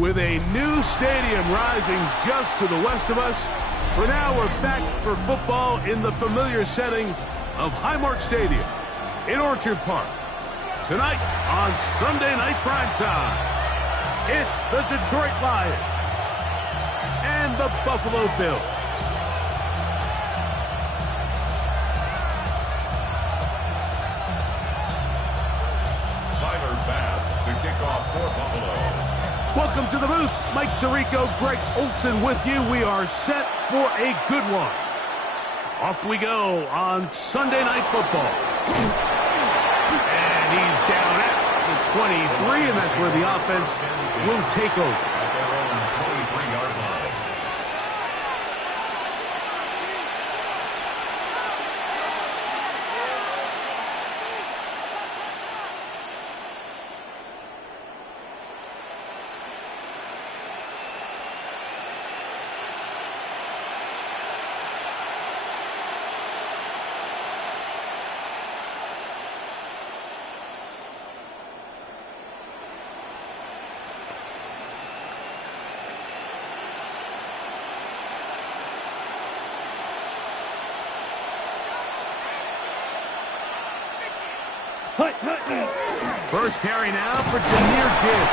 With a new stadium rising just to the west of us, for now we're back for football in the familiar setting of Highmark Stadium in Orchard Park. Tonight on Sunday Night Primetime, it's the Detroit Lions and the Buffalo Bills. To kick off for Buffalo. Welcome to the booth. Mike Tirico, Greg Olson with you. We are set for a good one. Off we go on Sunday Night Football. And he's down at the 23, and that's where the offense will take over. At their own 23-yard line. First carry now for Jahmyr Gibbs.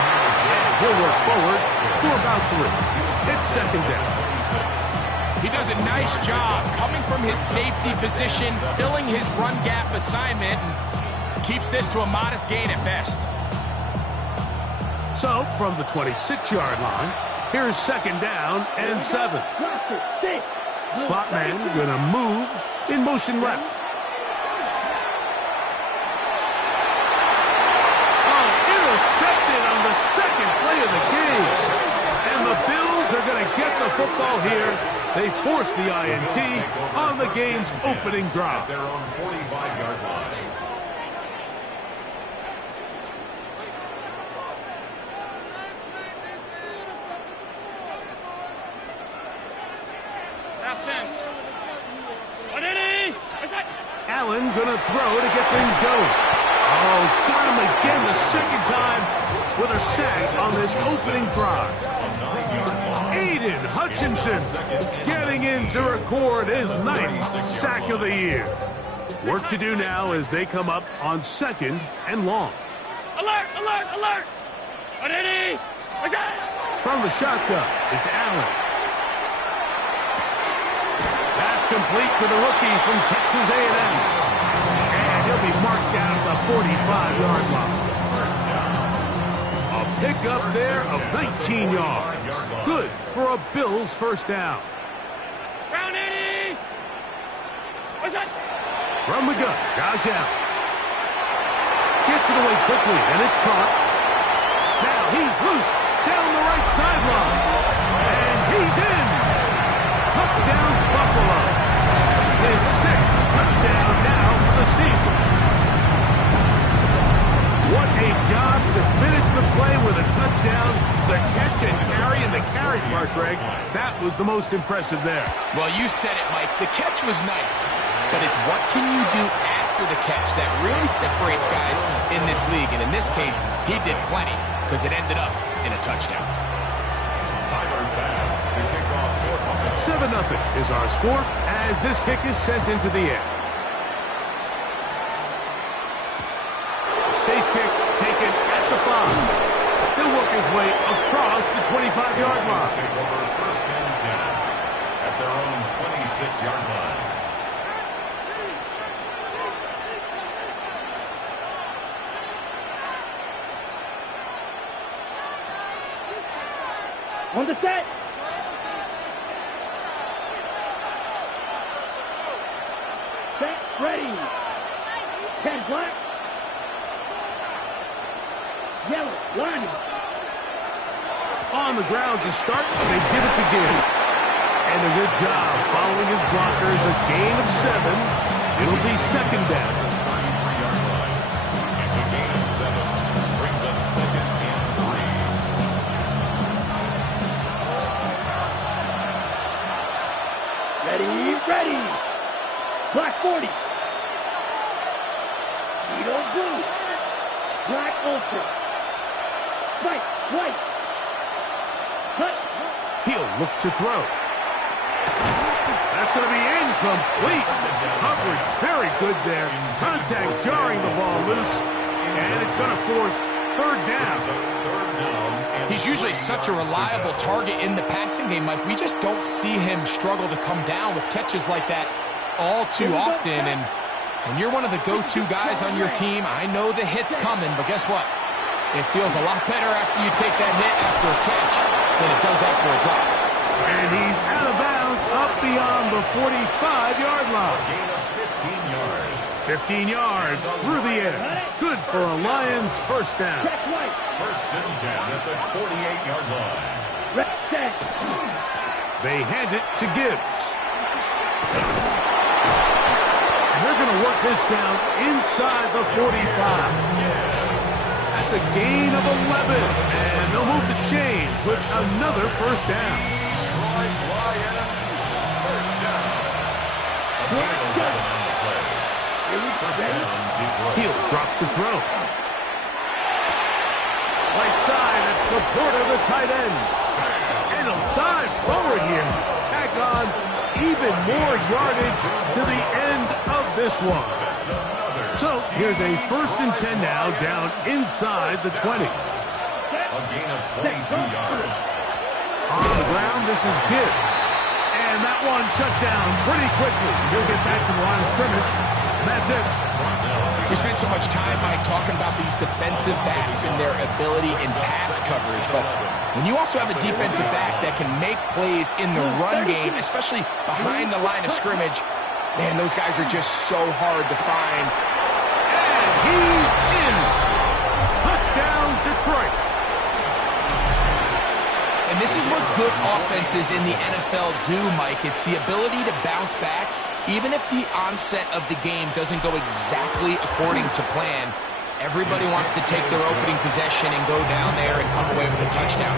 And he'll work forward for about 3. It's second down. He does a nice job coming from his safety position, filling his run gap assignment, and keeps this to a modest gain at best. So, from the 26-yard line, here's second down and 7. Slot man gonna move in motion left. Intercepted on the second play of the game. And the Bills are going to get the football here. They force the INT on the game's opening drive. At their own 45-yard line. Allen going to throw to get things going. Oh, got him again the second time with a sack on this opening drive. Aiden Hutchinson getting in to record his 9th sack of the year. Work to do now as they come up on second and long. Alert, alert, alert! From the shotgun, it's Allen. Pass complete to the rookie from Texas A&M. He'll be marked down at the 45-yard line. A pickup there of 19 yards. Good for a Bills first down. Round 80! What's that? From the gun, Josh Allen. Gets it away quickly, and it's caught. Now he's loose down the right sideline. And he's in. Touchdown, Buffalo. His 6th touchdown now for the season. What a job to finish the play with a touchdown. The catch and carry, and the carry part, Greg, that was the most impressive there. Well, you said it, Mike. The catch was nice, but it's what can you do after the catch that really separates guys in this league. And in this case, he did plenty because it ended up in a touchdown. Tyler Bass to kick off for Buffalo. 7-0 is our score as this kick is sent into the air. Safe kick taken at the 5. He'll work his way across the 25-yard line. Take over first and 10 at their own 26-yard line. On the set! Set, ready! 10 black. Yellow, line. On the ground to start, they give it to Gibbs. And a good job following his blockers, a gain of 7. It'll be second down. 33-yard line. It's a gain of 7. Brings up second and 3. Ready! Black 40. Needle blue. Black ultra. White, twice. Cut. He'll look to throw. That's going to be incomplete. Coverage very good there. Contact jarring the ball loose. And it's going to force third down. He's usually such a reliable target in the passing game, Mike. We just don't see him struggle to come down with catches like that all too often. And when you're one of the go-to guys on your team, I know the hit's coming, but guess what? It feels a lot better after you take that hit after a catch than it does after a drop. And he's out of bounds up beyond the 45-yard line. Gain of 15 yards. 15 yards through the edge. Good for a Lions first down. Check right. First and 10 at the 48-yard line. Red set. They hand it to Gibbs. And they're going to work this down inside the 45. That's a gain of 11. And they'll move the chains with another first down. Lions, first down. A gain of 11 on the play. First down, Detroit. He'll drop to throw. Right side, that's the port of the tight ends. And he'll dive forward here. Tack on even more yardage to the end of this one. So here's a first and 10 now down inside the 20. A gain of 22 yards. On the ground, this is Gibbs. And that one shut down pretty quickly. He'll get back to the line of scrimmage. And that's it. We spent so much time, Mike, talking about these defensive backs and their ability in pass coverage. But when you also have a defensive back that can make plays in the run game, especially behind the line of scrimmage, man, those guys are just so hard to find. And he's in. Touchdown, Detroit. And this is what good offenses in the NFL do, Mike. It's the ability to bounce back, even if the onset of the game doesn't go exactly according to plan. Everybody wants to take their opening possession and go down there and come away with a touchdown.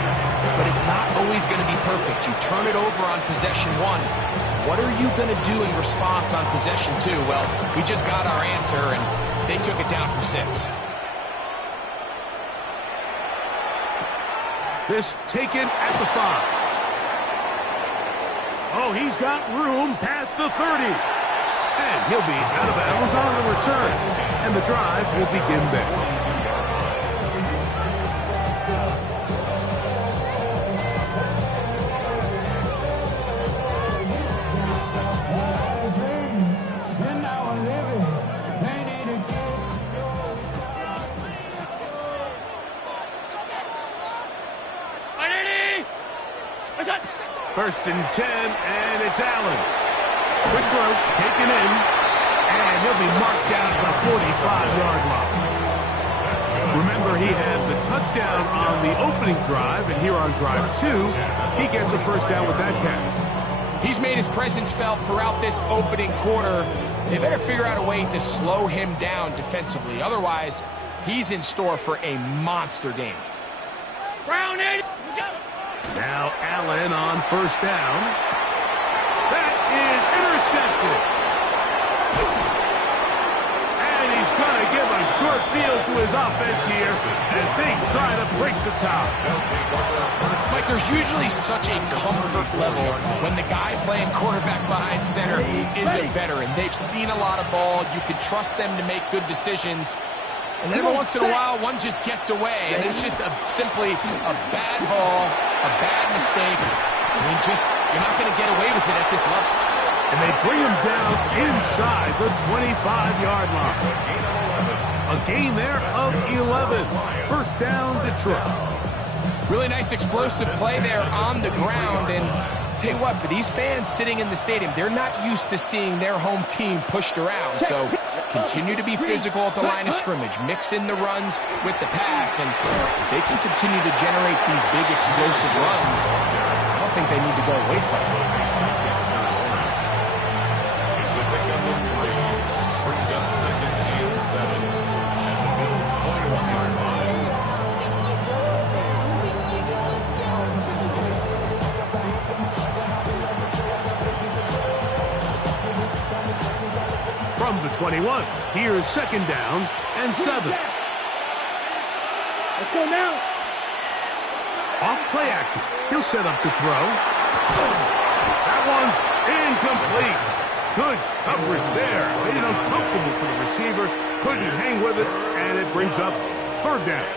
But it's not always going to be perfect. You turn it over on possession one. What are you going to do in response on possession two? Well, we just got our answer, and they took it down for 6. This taken at the 5. Oh, he's got room past the 30. And he'll be out of bounds on the return. And the drive will begin there. First and 10, and it's Allen. Quick throw, taken in, and he'll be marked down at the 45-yard line. Remember, he had the touchdown on the opening drive, and here on drive 2, he gets a first down with that catch. He's made his presence felt throughout this opening quarter. They better figure out a way to slow him down defensively. Otherwise, he's in store for a monster game. Brown in. Now Allen on first down. That is intercepted. And he's going to give a short field to his offense here as they try to break the tie. Mike, there's usually such a comfort level when the guy playing quarterback behind center is a veteran. They've seen a lot of ball. You can trust them to make good decisions. And then every once in a while, one just gets away, and it's just simply a bad ball, a bad mistake. I mean, you're not going to get away with it at this level. And they bring him down inside the 25-yard line. A gain there of 11. First down, Detroit. Really nice explosive play there on the ground, and tell you what, for these fans sitting in the stadium, they're not used to seeing their home team pushed around, so continue to be physical at the line of scrimmage, mix in the runs with the pass, and if they can continue to generate these big explosive runs, I don't think they need to go away from it. It's a pickup of 3. Brings up second and 7 at the Bills' 21-yard line. From the 21, here's second down and 7. Let's go now. Off play action. He'll set up to throw. That one's incomplete. Good coverage there. Made it uncomfortable for the receiver. Couldn't hang with it, and it brings up third down.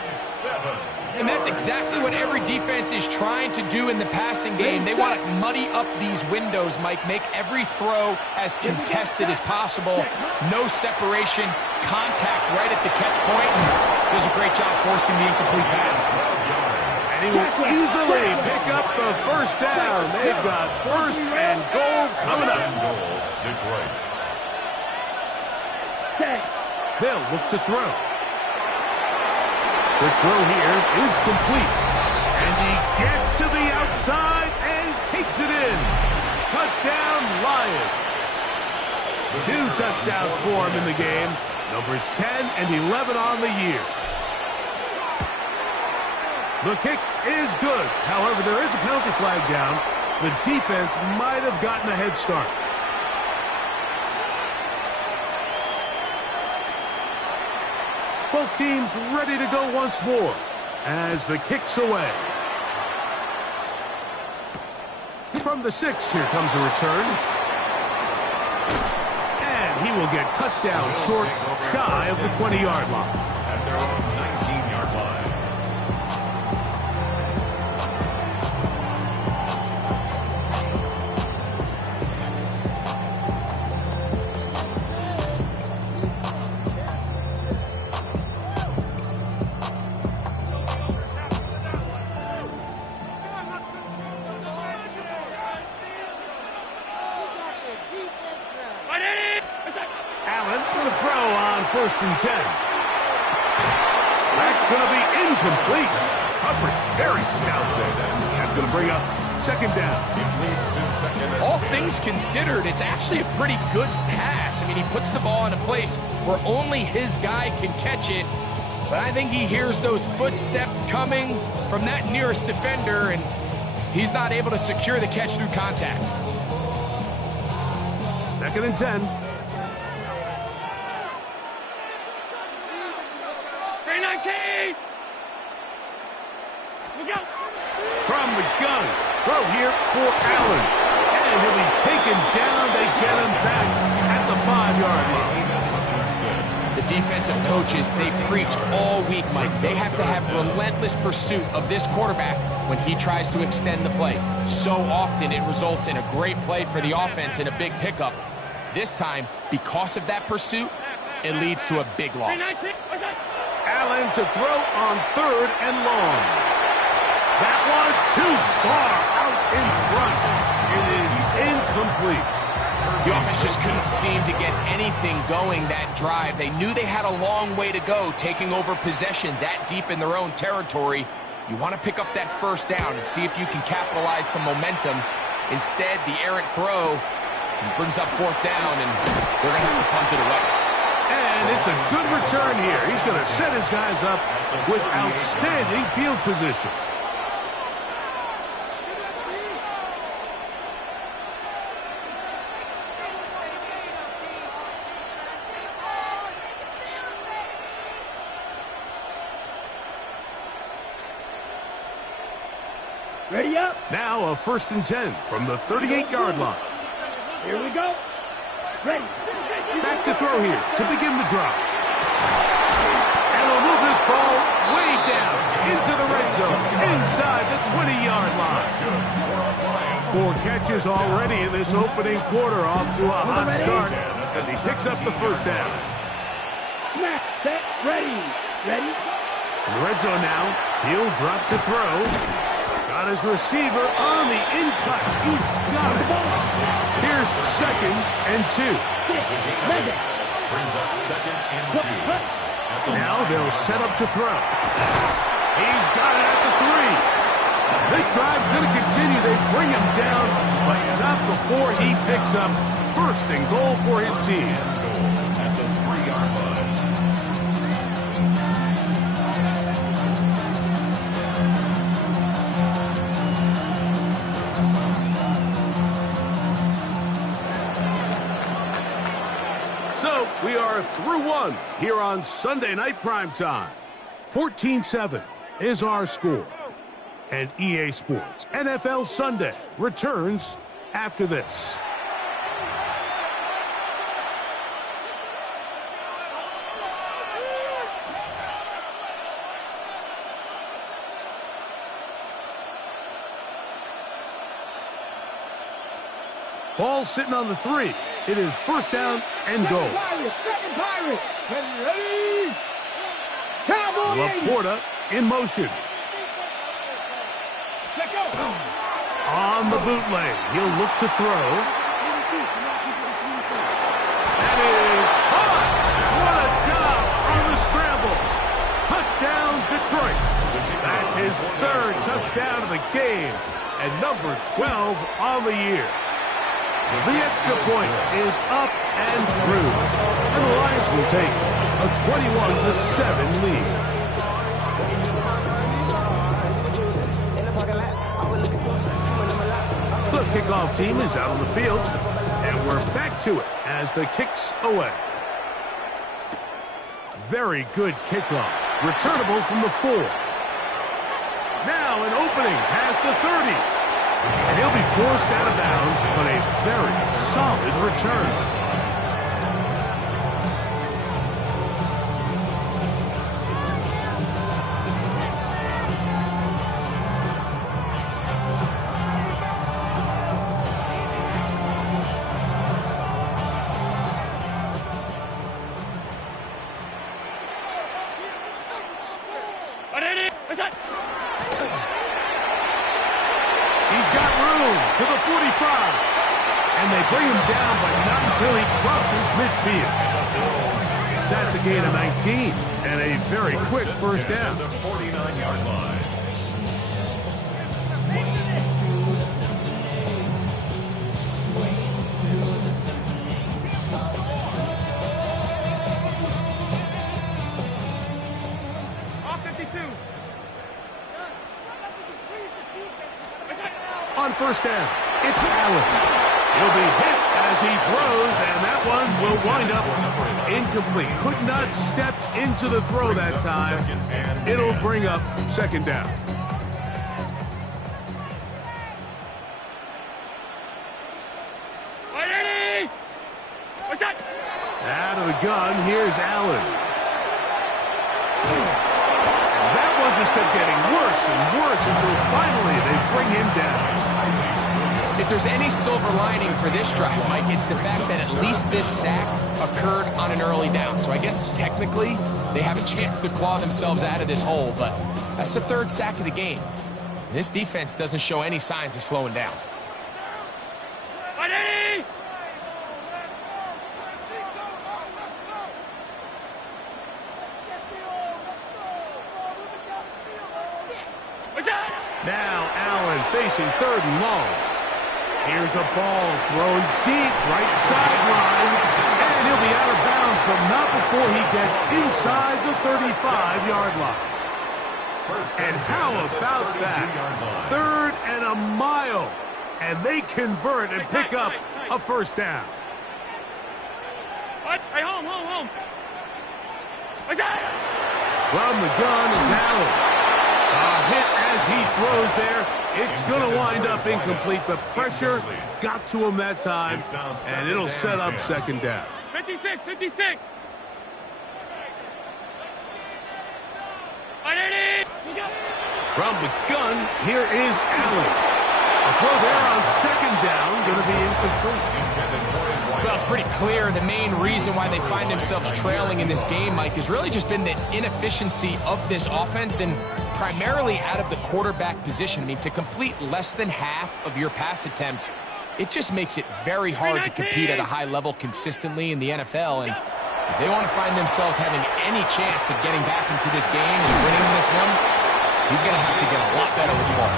And that's exactly what every defense is trying to do in the passing game. They want to muddy up these windows, Mike, make every throw as contested as possible. No separation, contact right at the catch point. Does a great job forcing the incomplete pass. And he will easily pick up the first down. They've got first and goal coming up. Detroit. They'll look to throw. The throw here is complete. And he gets to the outside and takes it in. Touchdown, Lions. 2 touchdowns for him in the game. Numbers 10 and 11 on the year. The kick is good. However, there is a penalty flag down. The defense might have gotten a head start. Both teams ready to go once more as the kick's away. From the 6, here comes a return. And he will get cut down short, shy of the 20-yard line. At their own 19-yard line. Allen going to throw on 1st and 10. That's going to be incomplete. Coverage very stout there. That's going to bring up 2nd down. It leads to 2nd and All things considered, it's actually a pretty good pass. I mean, he puts the ball in a place where only his guy can catch it. But I think he hears those footsteps coming from that nearest defender, and he's not able to secure the catch through contact. 2nd and 10. 319! Look out! From the gun. Throw here for Allen. And he'll be taken down. They get him back at the 5-yard line. The defensive coaches, they preached all week, Mike. They have to have relentless pursuit of this quarterback when he tries to extend the play. So often it results in a great play for the offense and a big pickup. This time, because of that pursuit, it leads to a big loss. Allen to throw on 3rd and long. That one too far out in front. It is incomplete. The offense just couldn't seem to get anything going that drive. They knew they had a long way to go, taking over possession that deep in their own territory. You want to pick up that 1st down and see if you can capitalize some momentum. Instead, the errant throw brings up 4th down, and they're going to have to punt it away. And it's a good return here. He's going to set his guys up with outstanding field position. Ready up! Now a 1st and 10 from the 38-yard line. Here we go! Ready! Back to throw here to begin the drive. And he'll move this ball way down into the red zone, inside the 20-yard line. 4 catches already in this opening quarter, off to a hot start as he picks up the 1st down. Snap, set, ready! Ready? In the red zone now, he'll drop to throw. Got his receiver on the in-cut. He's got it. Here's 2nd and 2. brings up 2nd and 2. Now they'll set up to throw. He's got it at the 3. This drive's going to continue. They bring him down, but not before he picks up 1st and goal for his team. At the 3-yard line. So we are through 1 here on Sunday Night Primetime. 14-7 is our score. And EA Sports NFL Sunday returns after this. Ball sitting on the 3. It is first down and goal. Laporta in motion. On the bootleg. He'll look to throw. That is caught. What a job on the scramble. Touchdown, Detroit. That's his 3rd touchdown of the game. And number 12 on the year. The extra point is up and through. And the Lions will take a 21-7 lead. The kickoff team is out on the field. And we're back to it as the kick's away. Very good kickoff. Returnable from the 4. Now an opening past the 30. And he'll be forced out of bounds, but a very solid return. He's got room to the 45. And they bring him down, but not until he crosses midfield. That's a gain of 19 and a very quick first down. The 49-yard line. On first down, it's Allen. He'll be hit as he throws, and that one will wind up incomplete. Could not step into the throw that time. It'll bring up second down. Out of the gun, here's Allen. That one just kept getting worse and worse until finally they bring him down. If there's any silver lining for this drive, Mike, it's the fact that at least this sack occurred on an early down. So I guess technically they have a chance to claw themselves out of this hole, but that's the 3rd sack of the game. This defense doesn't show any signs of slowing down. Now Allen facing 3rd and long. Here's a ball thrown deep right sideline. And he'll be out of bounds, but not before he gets inside the 35-yard line. And how about that? 3rd and a mile. And they convert and pick up a first down. Hey, home. From the gun, it's Allen. A hit as he throws there. It's going to wind up incomplete. The pressure got to him that time, and it'll set up second down. 56. From the gun, here is Allen. A throw there on second down, going to be incomplete. Well, it's pretty clear the main reason why they find themselves trailing in this game, Mike, has really just been the inefficiency of this offense and primarily out of the quarterback position. I mean, to complete less than half of your pass attempts, it just makes it very hard to compete at a high level consistently in the NFL. And if they want to find themselves having any chance of getting back into this game and winning this one, he's going to have to get a lot better with the ball.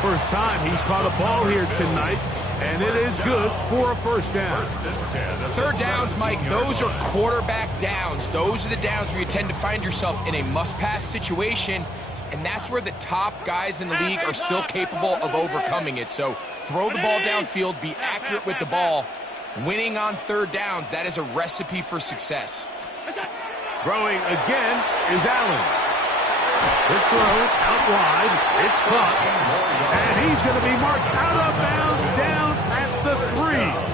First time he's caught a ball here tonight, and it is good for a first down. 3rd downs, Mike, those are quarterback downs. Those are the downs where you tend to find yourself in a must-pass situation, and that's where the top guys in the league are still capable of overcoming it. So throw the ball downfield, be accurate with the ball. Winning on 3rd downs, that is a recipe for success. Throwing again is Allen. Quick throw out wide. It's caught. And he's going to be marked out of bounds down at the 3.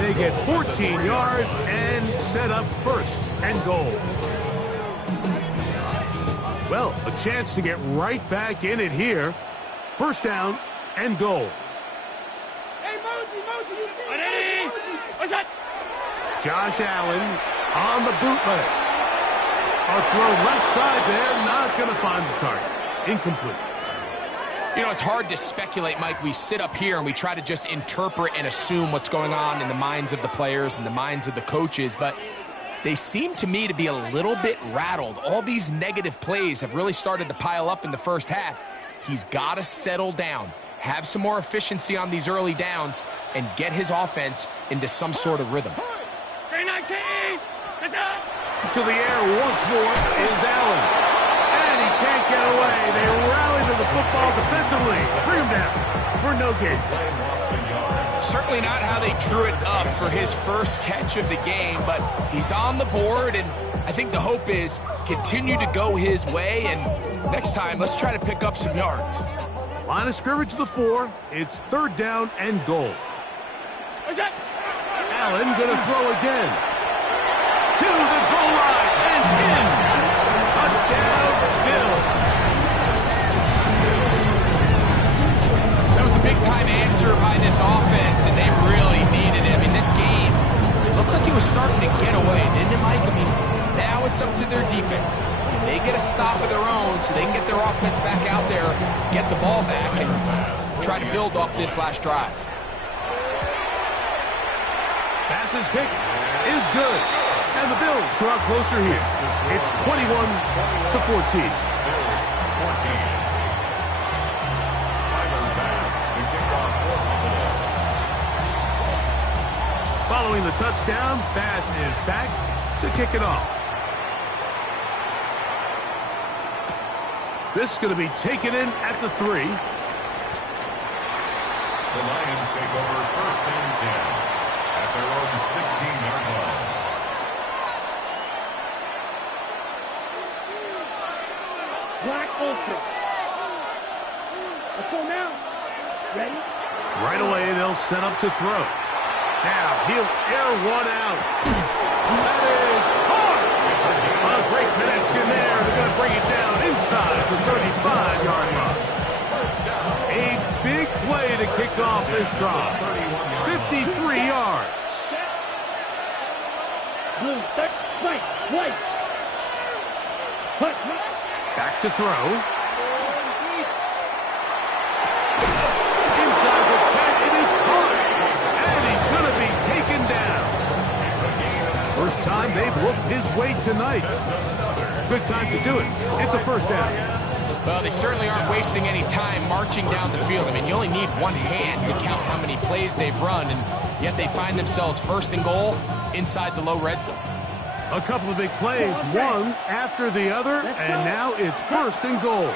They get 14 yards and set up first and goal. Well, a chance to get right back in it here. First down and goal. Hey, Mosey, you see? What's that? Josh Allen on the bootleg. A throw left side there, not going to find the target. Incomplete. You know, it's hard to speculate, Mike. We sit up here and we try to just interpret and assume what's going on in the minds of the players and the minds of the coaches, but they seem to me to be a little bit rattled. All these negative plays have really started to pile up in the first half. He's got to settle down, have some more efficiency on these early downs, and get his offense into some sort of rhythm. 319! That's up! To the air once more is Allen. And he can't get away. They rally to the football defensively. Bring him down for no gain. Certainly not how they drew it up for his first catch of the game, but he's on the board, and I think the hope is continue to go his way, and next time, let's try to pick up some yards. Line of scrimmage to the 4. It's third down and goal. What's that? Allen going to throw again. To the goal line and in. Touchdown, Bills. That was a big-time answer by this offense, and they really needed it. I mean, this game looked like it was starting to get away, didn't it, Mike? I mean, now it's up to their defense. Can they get a stop of their own so they can get their offense back out there, get the ball back, and try to build off this last drive? Pass's kick is good. And the Bills draw closer here. It's 21-14. Following the touchdown, Bass is back to kick it off. This is going to be taken in at the 3. The Lions take over first and 10 at their own 16-yard line. Black Ultra. Let's go now. Ready? Right away, they'll set up to throw. Now, he'll air one out. That is hard. A great connection there. They're going to bring it down inside the 35-yard line. A big play to kick off this drive. 53 yards. Blue, right. Put. Back to throw. Inside the 10, it is caught. And he's going to be taken down. First time they've looked his way tonight. Good time to do it. It's a first down. Well, they certainly aren't wasting any time marching down the field. I mean, you only need one hand to count how many plays they've run, and yet they find themselves first and goal inside the low red zone. A couple of big plays, one after the other, and now it's first and goal.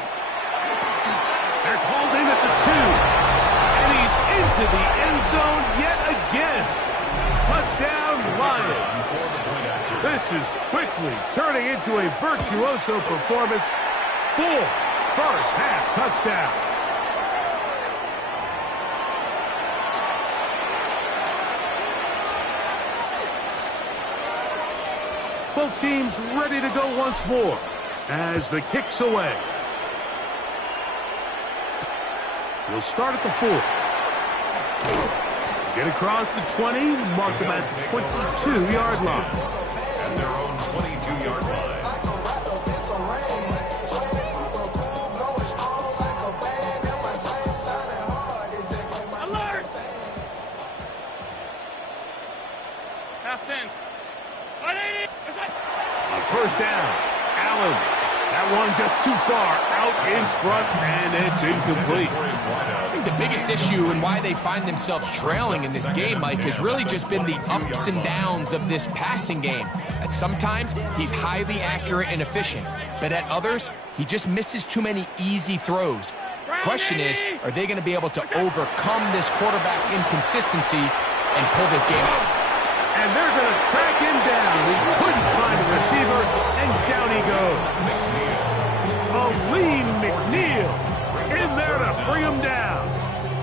There's holding at the 2, and he's into the end zone yet again. Touchdown, Lions. This is quickly turning into a virtuoso performance. 4 first-half touchdowns. Both teams ready to go once more as the kick's away. We'll start at the 4. Get across the 20, mark them at the 22-yard line. At their own 22-yard line. Alert! Half 10. 180. On first down, Allen. That one just too far out in front, and it's incomplete. I think the biggest issue and why they find themselves trailing in this game, Mike, has really just been the ups and downs of this passing game. At sometimes, he's highly accurate and efficient, but at others, he just misses too many easy throws. Question is, are they going to be able to overcome this quarterback inconsistency and pull this game out? And they're going to track him down. He couldn't find a receiver, and down he goes. Lee McNeil in there to bring him down.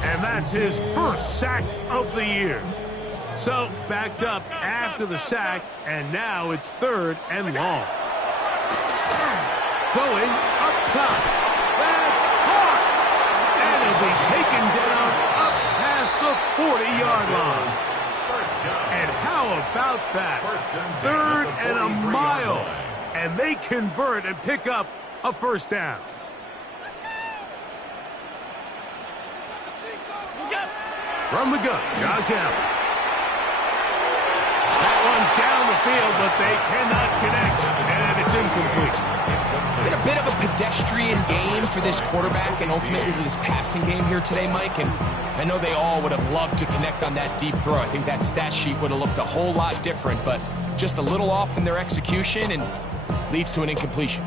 And that's his first sack of the year. So backed up after the sack, and now it's 3rd and long. Going up top. That's caught. And it'll be taken down up past the 40-yard line. And how about that? 3rd and a mile. And they convert and pick up a first down. From the gun, Josh Allen. That one down the field, but they cannot connect, and it's incomplete. It's been a bit of a pedestrian game for this quarterback and ultimately this passing game here today, Mike, and I know they all would have loved to connect on that deep throw. I think that stat sheet would have looked a whole lot different, but just a little off in their execution and leads to an incompletion.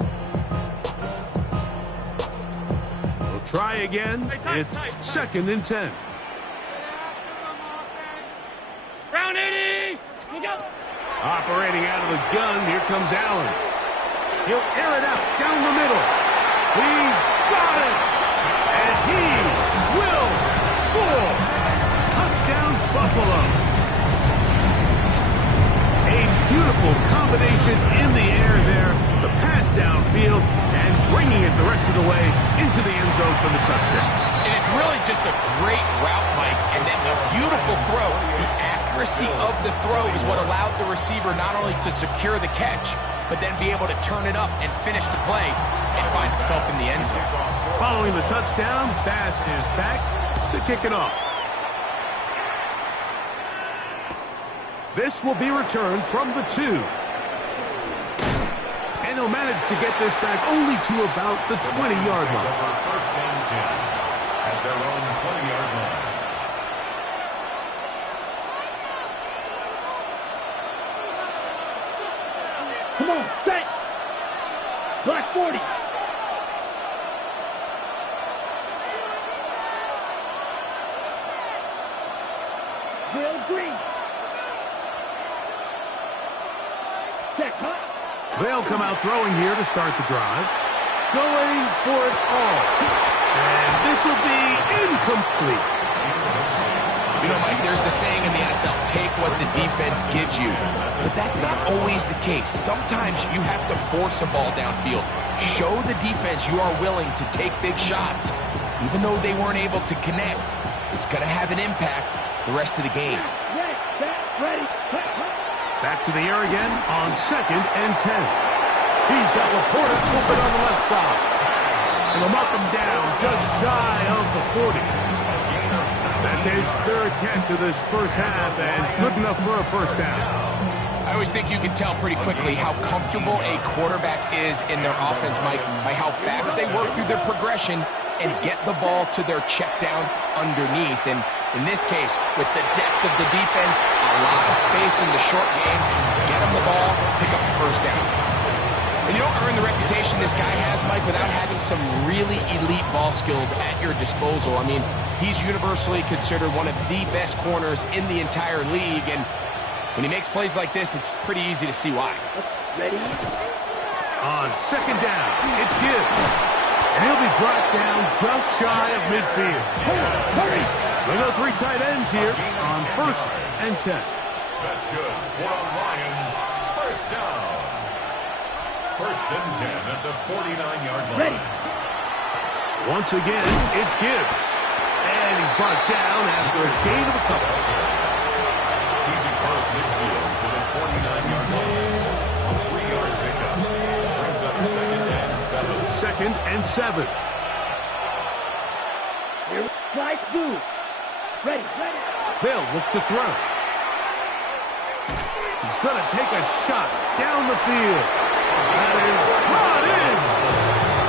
We'll try again. It's 2nd and 10. Round 80. Look out. Operating out of the gun, here comes Allen. He'll air it out down the middle. He's got it. And he will score. Touchdown, Buffalo. A beautiful combination in the air there. The pass downfield and bringing it the rest of the way into the end zone for the touchdown. And it's really just a great route, Mike, and then a beautiful throw. The accuracy of the throw is what allowed the receiver not only to secure the catch, but then be able to turn it up and finish the play and find himself in the end zone. Following the touchdown, Bass is back to kick it off. This will be returned from the 2. And he'll manage to get this back only to about the 20-yard line. First and 10 at their own 20-yard line. Come on, set. Black 40. Will Green. Set, huh? They'll come out throwing here to start the drive. Going for it all. And this will be incomplete. You know, Mike, there's the saying in the NFL, take what the defense gives you. But that's not always the case. Sometimes you have to force a ball downfield. Show the defense you are willing to take big shots. Even though they weren't able to connect, it's going to have an impact the rest of the game. Ready. Back to the air again on 2nd and 10. He's got Laporta open on the left side. And they'll mark him down just shy of the 40. That's his 3rd catch of this first half and good enough for a first down. I always think you can tell pretty quickly how comfortable a quarterback is in their offense, Mike, by how fast they work through their progression and get the ball to their check down underneath. And in this case, with the depth of the defense, a lot of space in the short game, get them the ball, pick up the first down. And you don't earn the reputation this guy has, Mike, without having some really elite ball skills at your disposal. I mean, he's universally considered one of the best corners in the entire league, and when he makes plays like this, it's pretty easy to see why. Ready. On 2nd down, it's Gibbs. And he'll be brought down just shy of midfield. Hurry. They go 3 tight ends here on 1st and 10. That's good. For the Lions, first down. 1st and 10 at the 49-yard line. Ready. Once again, it's Gibbs. And he's brought down after a gain of a couple. He's across midfield to the 49-yard line. A 3-yard pickup. Brings up 2nd and 7. 2nd and 7. Here, slide through. Ready. They'll look to throw. He's going to take a shot down the field. That is brought in.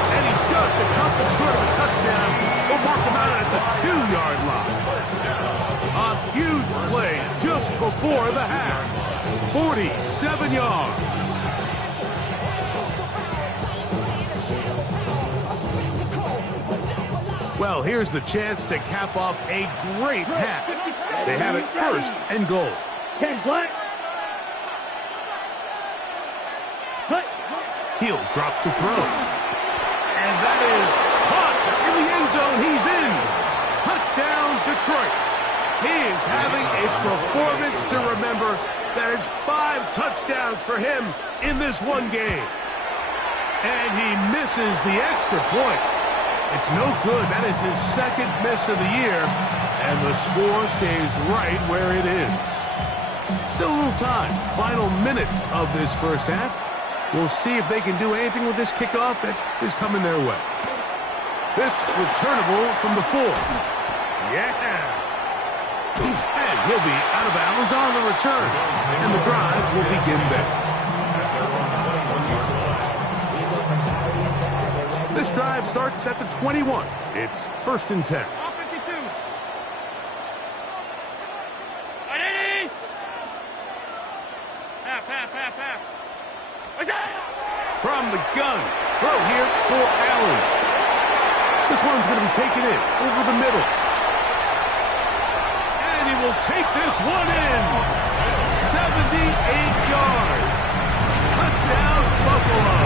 And he's just a couple short of a touchdown. We'll mark him out at the 2-yard line. A huge play just before the half. 47 yards. Well, here's the chance to cap off a great half. They have it 1st and goal. 10 black. He'll drop to throw. And that is caught in the end zone. He's in. Touchdown, Detroit. He is having a performance to remember. That is 5 touchdowns for him in this one game. And he misses the extra point. It's no good. That is his second miss of the year. And the score stays right where it is. Still a little time. Final minute of this first half. We'll see if they can do anything with this kickoff that is coming their way. This returnable from the 4. Yeah. And he'll be out of bounds on the return. And the drive will begin there. This drive starts at the 21. It's 1st and 10. All 52. Half. What's that? From the gun. Throw here for Allen. This one's going to be taken in over the middle. And he will take this one in. 78 yards. Touchdown, Buffalo.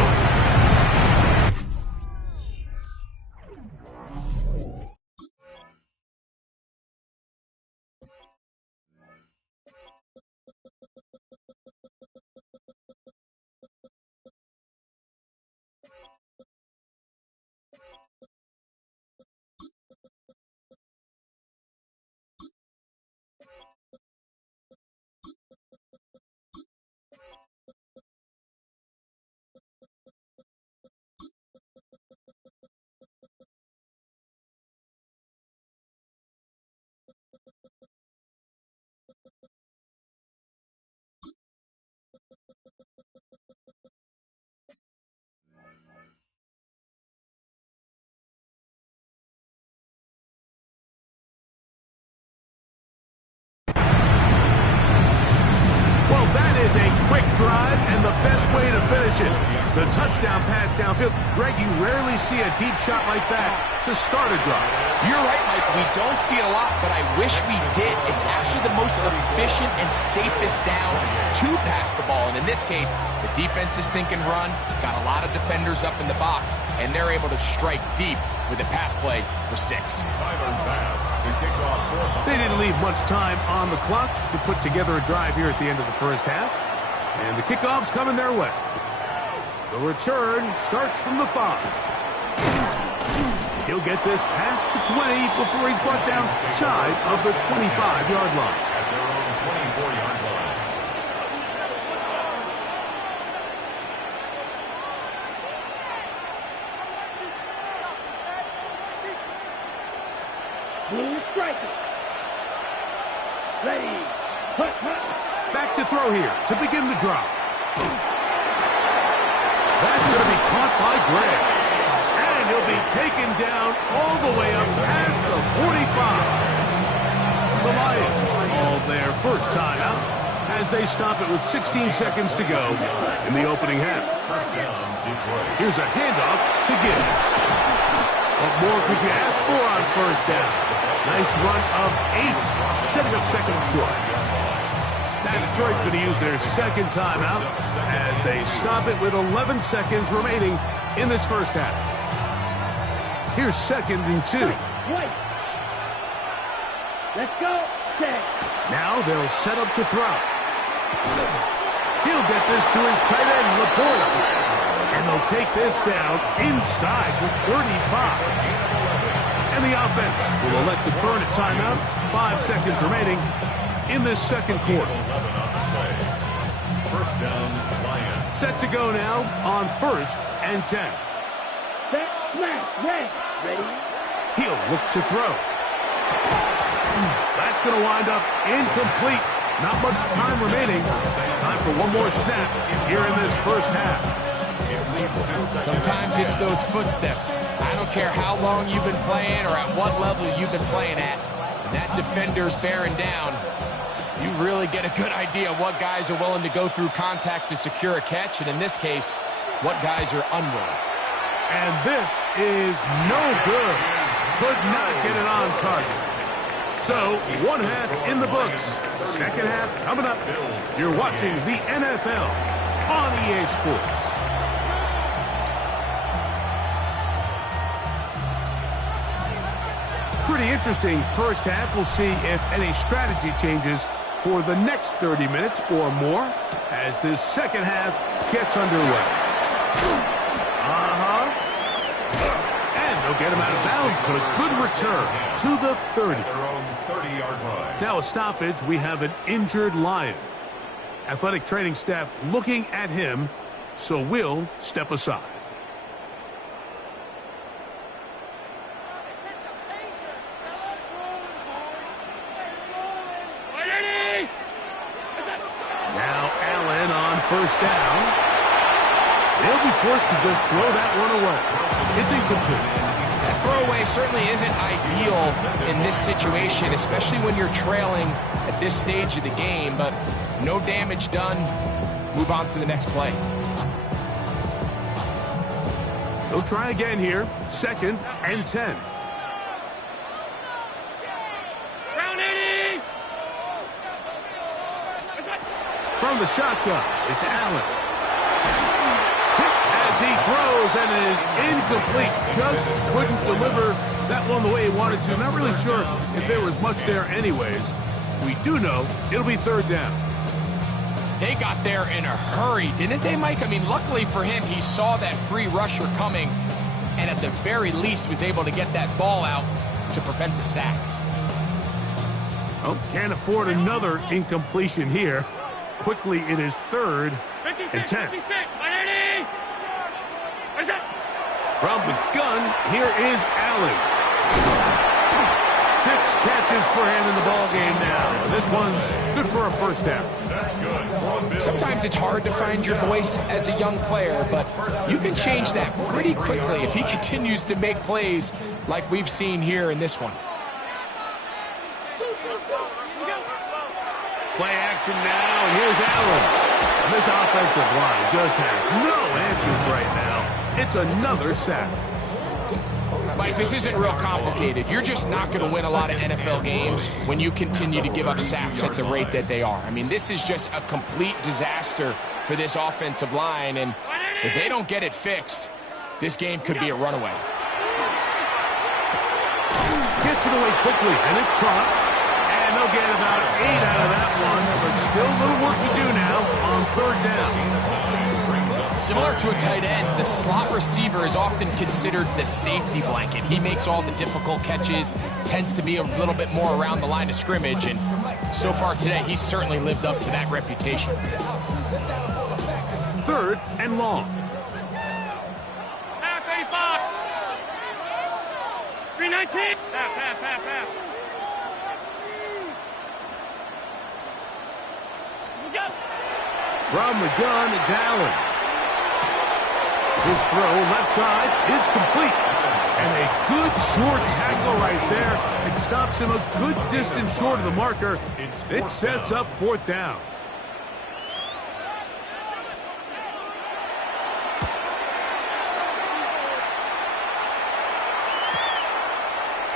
Is a quick drive and the best way to finish it. The touchdown pass downfield. Greg, you rarely see a deep shot like that to start a drive. You're right, Mike. We don't see it a lot, but I wish we did. It's actually the most efficient and safest down to pass the ball. And in this case, the defense is thinking run, got a lot of defenders up in the box, and they're able to strike deep with a pass play for 6. They didn't leave much time on the clock to put together a drive here at the end of the first half. And the kickoff's coming their way. The return starts from the 5. He'll get this past the 20 before he's brought down shy of the 25-yard line. At their own 24-yard line. Blue striker. Ready. Back to throw here to begin the drop. That's going to be caught by Greg. And he'll be taken down all the way up past the 45. The Lions call their first timeout as they stop it with 16 seconds to go in the opening half. Here's a handoff to Gibbs. What more could you ask for on first down? Nice run of 8, setting up second and short. Now Detroit's going to use their second timeout as they stop it with 11 seconds remaining in this first half. Here's 2nd and 2. Wait. Let's go. Okay. Now they'll set up to throw. He'll get this to his tight end, Laporta. And they'll take this down inside the 35. And the offense will elect to burn a timeout. 5 seconds remaining in this second quarter. First down, Lions. Set to go now on 1st and 10. Set, smash, ready. He'll look to throw. That's going to wind up incomplete. Not much time remaining. Time for one more snap here in this first half. Sometimes it's those footsteps. I don't care how long you've been playing or at what level you've been playing at. When that defender's bearing down, you really get a good idea of what guys are willing to go through contact to secure a catch, and in this case, what guys are unwilling. And this is no good. Could not get it on target. So, one half in the books. Second half coming up. You're watching the NFL on EA Sports. pretty interesting first half. We'll see if any strategy changes for the next 30 minutes or more as this second half gets underway. And they'll get him out of bounds, but a good return to the 30. Now a stoppage. We have an injured Lion. Athletic training staff looking at him, so we'll step aside. Now Allen on first down. They'll be forced to just throw that one away. It's incomplete. That throwaway certainly isn't ideal in this situation, especially when you're trailing at this stage of the game, but no damage done. Move on to the next play. They'll try again here. 2nd and 10. From the shotgun, it's Allen. As he throws, and it is incomplete. Just couldn't deliver that one the way he wanted to. Not really sure if there was much there anyways. We do know it'll be 3rd down. They got there in a hurry, didn't they, Mike? I mean, luckily for him, he saw that free rusher coming, and at the very least was able to get that ball out to prevent the sack. Oh, can't afford another incompletion here. Quickly, it is 3rd and 10. From the gun, here is Allen. 6 catches for him in the ball game now. This one's good for a first down. That's good. Sometimes it's hard to find your voice as a young player, but you can change that pretty quickly if he continues to make plays like we've seen here in this one. Play action now, and here's Allen. And this offensive line just has no answers right now. It's another sack. Mike, this isn't real complicated. You're just not going to win a lot of NFL games when you continue to give up sacks at the rate that they are. I mean, this is just a complete disaster for this offensive line, and if they don't get it fixed, this game could be a runaway. Gets it away quickly, and it's caught. And they'll get about 8 out of that one, but still a little work to do now on 3rd down. Similar to a tight end, the slot receiver is often considered the safety blanket. He makes all the difficult catches, tends to be a little bit more around the line of scrimmage, and so far today, he's certainly lived up to that reputation. 3rd and long. Half 85. 319. Half. From the gun, it's Allen. His throw left side is complete. And a good short tackle right there. It stops him a good distance short of the marker. It sets up 4th down.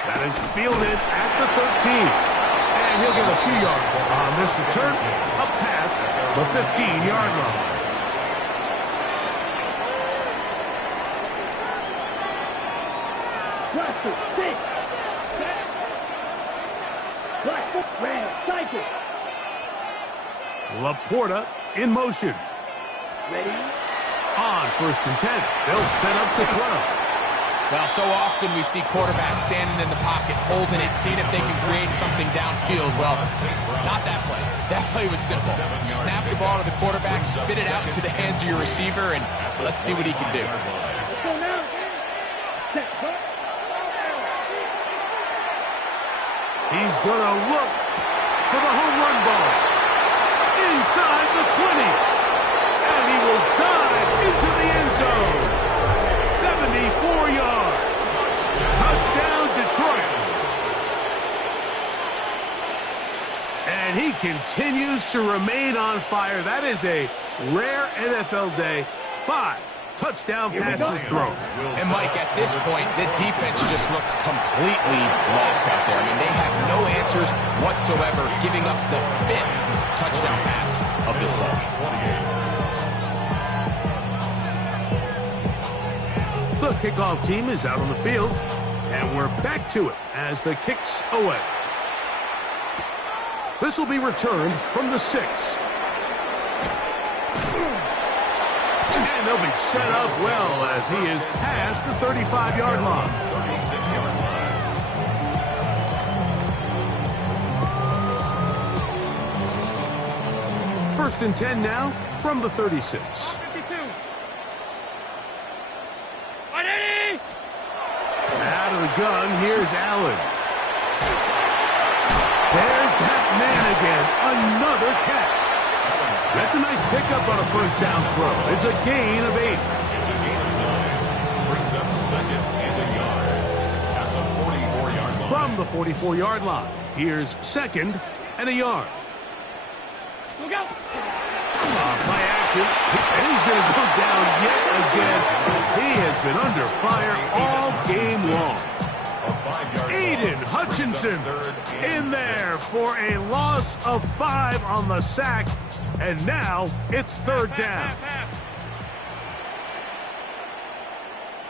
That is fielded at the 13. And he'll get a few yards on this return up past the 15-yard line. Laporta in motion. Ready? On 1st and 10. They'll set up to throw. Well, so often we see quarterbacks standing in the pocket, holding it, seeing if they can create something downfield. Well, not that play. That play was simple. Snap the ball to the quarterback, spit it out into the hands of your receiver, and let's see what he can do. He's going to look for the home run ball. Inside the 20. And he will dive into the end zone. 74 yards. Touchdown, Detroit. And he continues to remain on fire. That is a rare NFL day. 5 touchdown passes thrown. And Mike, at this point, the defense just looks completely lost out there. I mean, they have no answers whatsoever, giving up the 5th touchdown pass of this ball. The kickoff team is out on the field. And we're back to it as the kick's away. This will be returned from the 6. And they'll be set up well as he is past the 35-yard line. 36-yard line. First and 10 now from the 36. 52. 180. Out of the gun, here's Allen. There's that man again. Another catch. That's a nice pickup on a first down throw. It's a gain of 8. It's a gain of 9. Brings up second and a yard at the 44-yard line. From the 44-yard line, here's second and a yard. Look out. Play action. And he's going to go down yet again. He has been under fire all game long. Aiden Hutchinson in there for a loss of 5 on the sack. And now it's third down.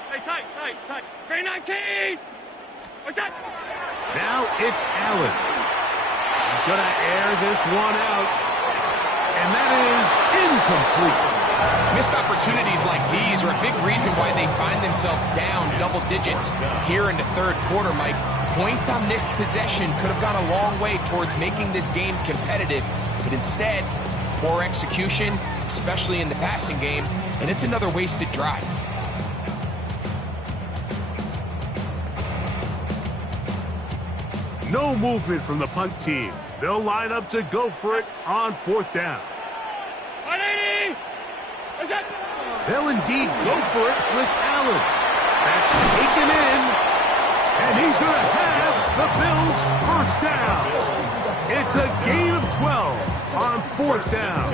Hey, tight. Grade 19. What's that? Now it's Allen. He's going to air this one out. And that is incomplete. Missed opportunities like these are a big reason why they find themselves down double digits here in the third quarter, Mike. Points on this possession could have gone a long way towards making this game competitive, but instead, poor execution, especially in the passing game, and it's another wasted drive. No movement from the punt team. They'll line up to go for it on fourth down. 180. What's that? They'll indeed go for it with Allen. That's taken in, and he's going to have the Bills first down. It's a gain of 12 on fourth down.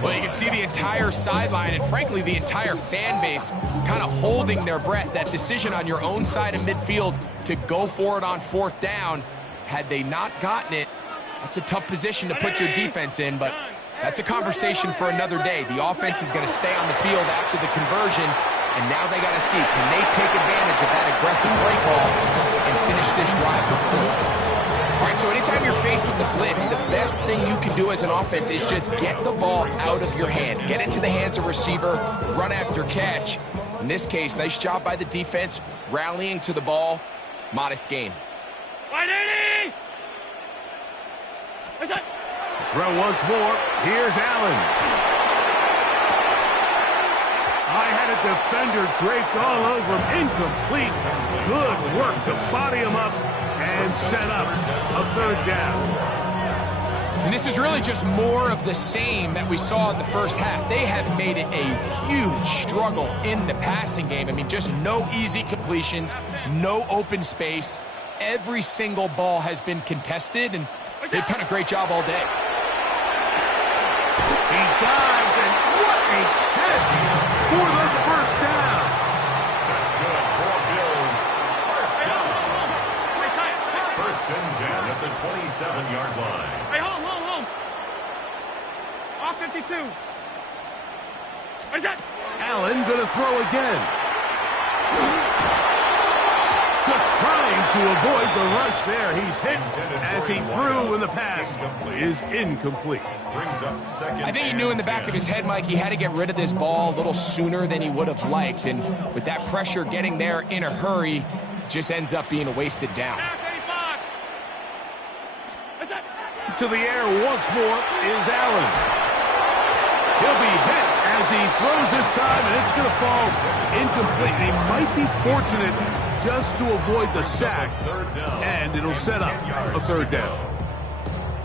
Well, you can see the entire sideline and, frankly, the entire fan base kind of holding their breath. That decision on your own side of midfield to go for it on fourth down, had they not gotten it, that's a tough position to put your defense in, but that's a conversation for another day. The offense is going to stay on the field after the conversion, and now they got to see, can they take advantage of that aggressive play call and finish this drive with points? All right, so anytime you're facing the blitz, the best thing you can do as an offense is just get the ball out of your hand. Get into the hands of receiver, run after catch. In this case, nice job by the defense, rallying to the ball. Modest gain. 180. What's that? Throw once more. Here's Allen. I had a defender draped all over him. Incomplete. Good work to body him up and set up a third down. And this is really just more of the same that we saw in the first half. They have made it a huge struggle in the passing game. I mean, just no easy completions, no open space. Every single ball has been contested, and they've done a great job all day. He dives, and what a catch for the first down. That's good for Bills. First down. First and 10 at the 27-yard line. Hey, home. Off 52. What's that? Allen going to throw again. Just trying to avoid the rush there. He's hit as he threw, and the pass is incomplete. Brings up second. I think he knew in the back of his head, Mike, he had to get rid of this ball a little sooner than he would have liked. And with that pressure getting there in a hurry, it just ends up being a wasted down. 35. What's that? To the air once more is Allen. He'll be hit as he throws this time, and it's going to fall incomplete. He might be fortunate just to avoid the sack, and it'll set up a third down.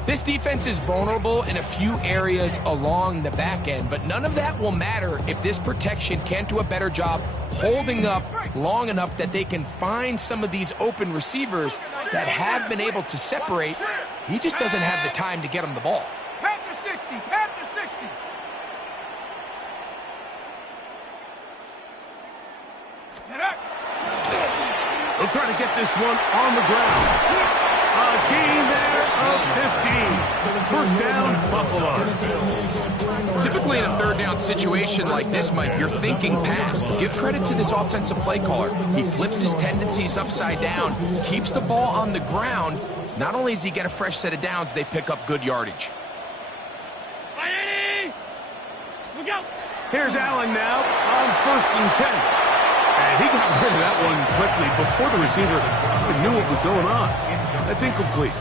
This defense is vulnerable in a few areas along the back end, but none of that will matter if this protection can't do a better job holding up long enough that they can find some of these open receivers that have been able to separate. He just doesn't have the time to get them the ball. Panther 60. Panther 60. They'll try to get this one on the ground. A gain there of 15. First down, Buffalo. Typically in a third down situation like this, Mike, you're thinking pass. Give credit to this offensive play caller. He flips his tendencies upside down, keeps the ball on the ground. Not only does he get a fresh set of downs, they pick up good yardage. Here's Allen now on 1st and 10. And he got rid of that one quickly before the receiver even knew what was going on. That's incomplete.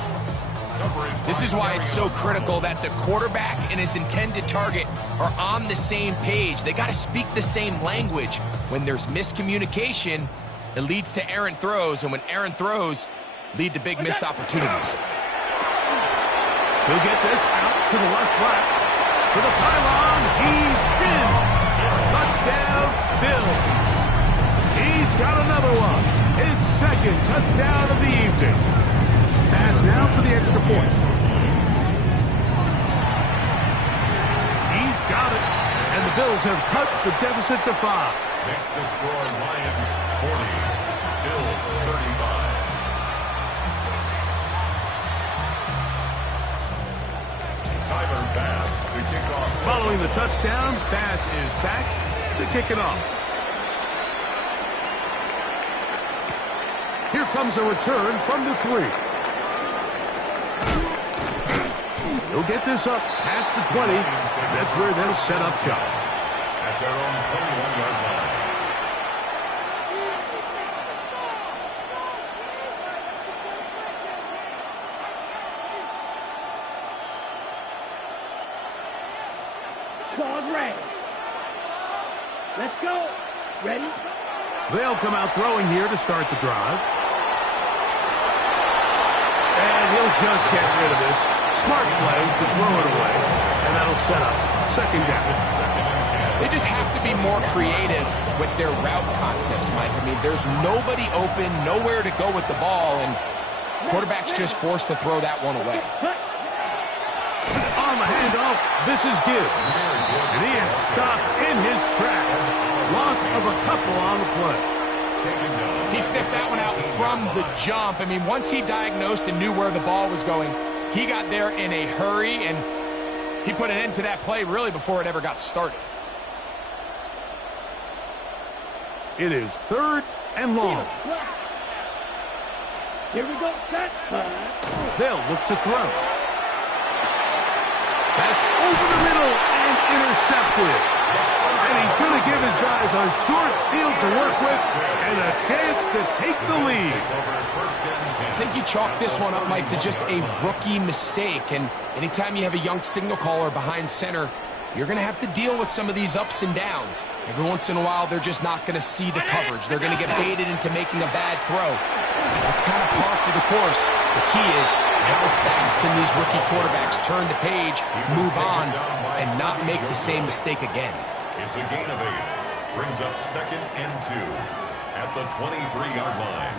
This is why it's so critical that the quarterback and his intended target are on the same page. They got to speak the same language. When there's miscommunication, it leads to errant throws, and when errant throws lead to big missed opportunities. He'll get this out to the left flat. To the pylon, he's in. Touchdown, Bills. He's got another one. His second touchdown of the evening. Pass now for the extra point. He's got it. And the Bills have cut the deficit to 5. Makes the score Lions 40, Bills 35. Tyler Bass to kick off. Following the touchdown, Bass is back to kick it off. Here comes a return from the 3. He'll get this up past the 20. That's where they'll set up shop. At their own 21-yard line. Call red. Let's go. Ready? They'll come out throwing here to start the drive. And he'll just get rid of this. Smart play to throw it away. And that'll set up 2nd down. They just have to be more creative with their route concepts, Mike. I mean, there's nobody open, nowhere to go with the ball, and quarterback's just forced to throw that one away. On the handoff, this is Gibbs. And he is stopped in his tracks. Loss of a couple on the play. He sniffed that one out from the jump. I mean, once he diagnosed and knew where the ball was going, he got there in a hurry, and he put an end to that play really before it ever got started. It is 3rd and long. Here we go. They'll look to throw. That's over the middle and intercepted. And he's going to give his guys a short field to work with and a chance to take the lead. I think you chalk this one up, Mike, to just a rookie mistake. And anytime you have a young signal caller behind center, you're going to have to deal with some of these ups and downs. Every once in a while, they're just not going to see the coverage. They're going to get baited into making a bad throw. That's kind of par for the course. The key is how fast can these rookie quarterbacks turn the page, move on, and not make the same mistake again. It's a gain of 8. Brings up 2nd and 2 at the 23-yard line.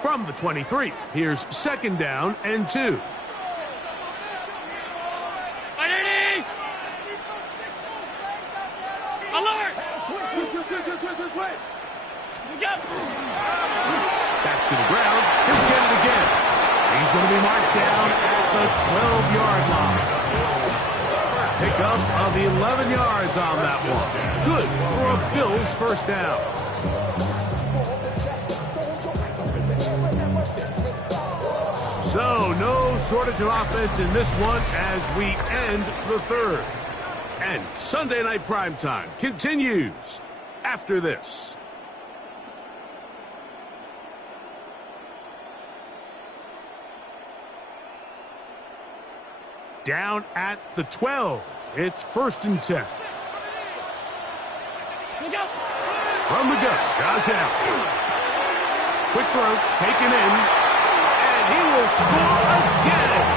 From the 23, here's 2nd down and 2. Underneath! Alert! Switch! Back to the ground. He'll get it again. He's going to be marked down at the 12-yard line. Pickup of 11 yards on that one. Good for a Bills 1st down. So, no shortage of offense in this one as we end the 3rd. And Sunday Night Primetime continues after this. Down at the 12. It's 1st and 10. From the gun, Josh Allen. Quick throw, taken in, and he will score again.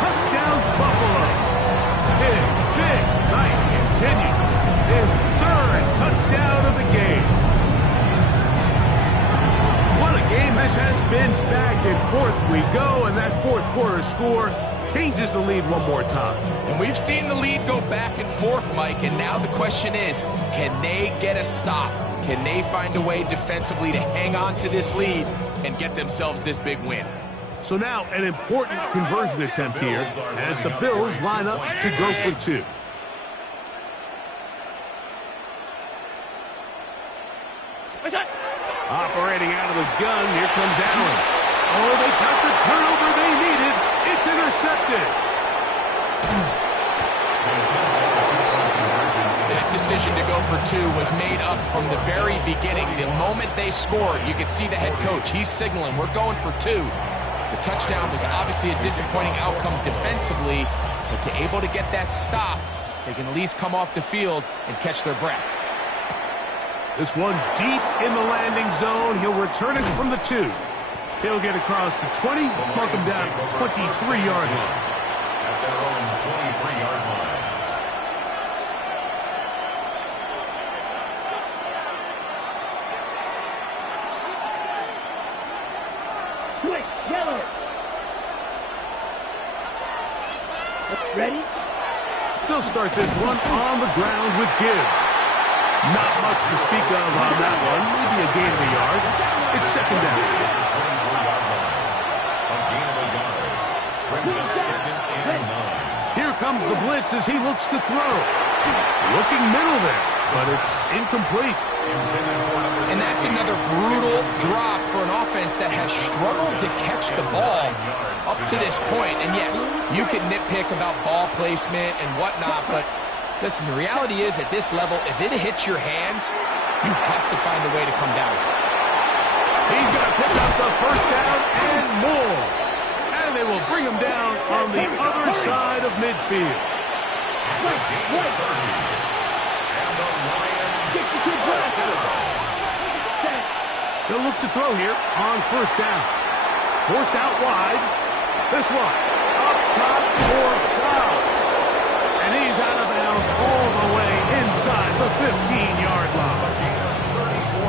Touchdown, Buffalo. His big night continues. His 3rd touchdown of the game. What a game this has been. Back and forth we go, and that 4th quarter score changes the lead one more time. And we've seen the lead go back and forth, Mike, and now the question is, can they get a stop? Can they find a way defensively to hang on to this lead and get themselves this big win? So now an important conversion attempt here as the Bills line up to go for two. Operating out of the gun, here comes Allen. Oh, they got the turnover they needed. It's intercepted. That decision to go for two was made up from the very beginning. The moment they scored, you could see the head coach. He's signaling, we're going for two. The touchdown was obviously a disappointing outcome defensively, but to able to get that stop, they can at least come off the field and catch their breath. This one deep in the landing zone. He'll return it from the 2. He'll get across the 20, mark him down at the 23-yard line. At their own 23-yard line. Quick, yellow. Ready? They'll start this one on the ground with Gibbs. Not much to speak of on that one. Maybe a gain of a yard. It's second down. A gain of a yard. Brings up 2nd and 9. Here comes the blitz as he looks to throw. Looking middle there, but it's incomplete. And that's another brutal drop for an offense that has struggled to catch the ball up to this point. And yes, you can nitpick about ball placement and whatnot, but listen, the reality is at this level, if it hits your hands, you have to find a way to come down with it. He's going to pick up the first down and more. And they will bring him down on the other side of midfield. They'll look to throw here on first down. Forced out wide. This one up top for Clouds. And he's out of bounds all the way inside the 15-yard line.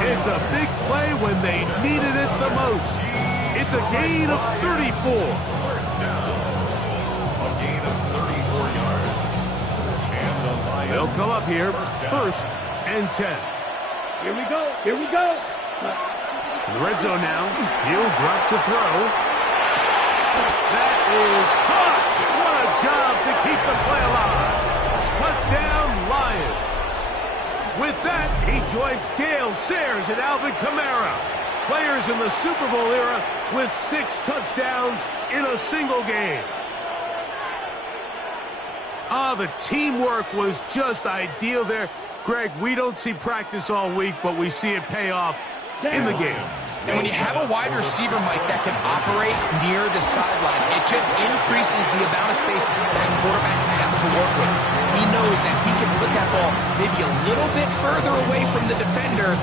It's a big play when they needed it the most. It's a gain of 34. First down. A gain of 34 yards. And the Lions. They'll come up here, first and 10. Here we go. Here we go. In the red zone now. He'll drop to throw. That is caught. What a job to keep the play alive. Touchdown, Lions. With that, he joins Gale Sayers and Alvin Kamara, players in the Super Bowl era with 6 touchdowns in a single game. The teamwork was just ideal there. Greg, we don't see practice all week, but we see it pay off in the game. And when you have a wide receiver, Mike, that can operate near the sideline, it just increases the amount of space that quarterback has to work with. He knows that he can put that ball maybe a little bit further away from the defender,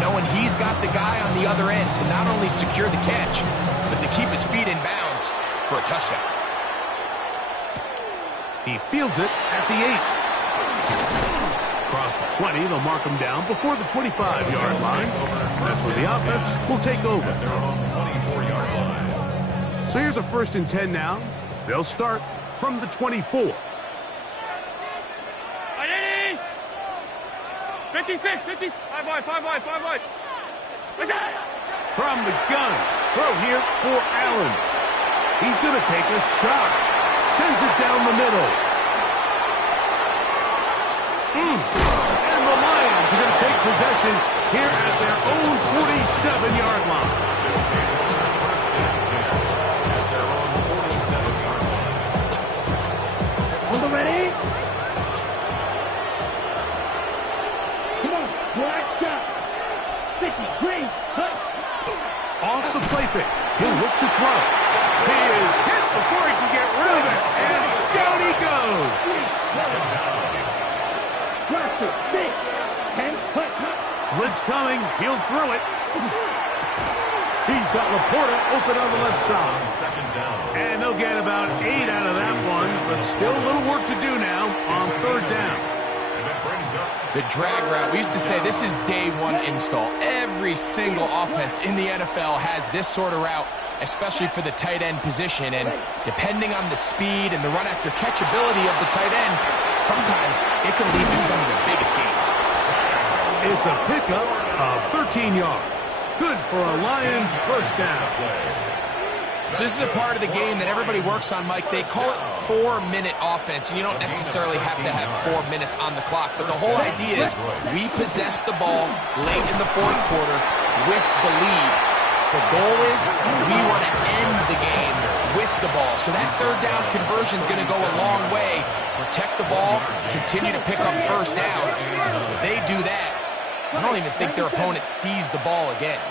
knowing he's got the guy on the other end to not only secure the catch, but to keep his feet in bounds for a touchdown. He fields it at the 8. Across the 20, they'll mark him down before the 25-yard line. That's where the offense will take over. They're on 24-yard line. So here's a first and 10 now. They'll start from the 24. 56, 50, 5 wide. From the gun, throw here for Allen. He's going to take a shot. Sends it down the middle. And the Lions are going to take possession here at their own 47-yard line. At their own 47-yard line. On the ready. Come on, black shot. 50, green, cut. Off the play fake. He'll look to throw. He is hit before he can get rid of it. And down he goes. Blaster, 6, 10, cut. Blitz coming. He'll throw it. He's got Laporta open on the left side. Second down. And they'll get about 8 out of that one. But still a little work to do now on third down. And that brings up The drag route, we used to say this is day one install. Every single offense in the NFL has this sort of route, especially for the tight end position. And depending on the speed and the run after catch ability of the tight end, sometimes it can lead to some of the biggest gains. It's a pickup of 13 yards. Good for a Lions first down. So this is a part of the game that everybody works on, Mike. They call it 4-minute offense, and you don't necessarily have to have 4 minutes on the clock. But the whole idea is we possess the ball late in the fourth quarter with the lead. The goal is we want to end the game with the ball. So that third down conversion is going to go a long way. Protect the ball, continue to pick up first downs. If they do that, I don't even think their opponent sees the ball again.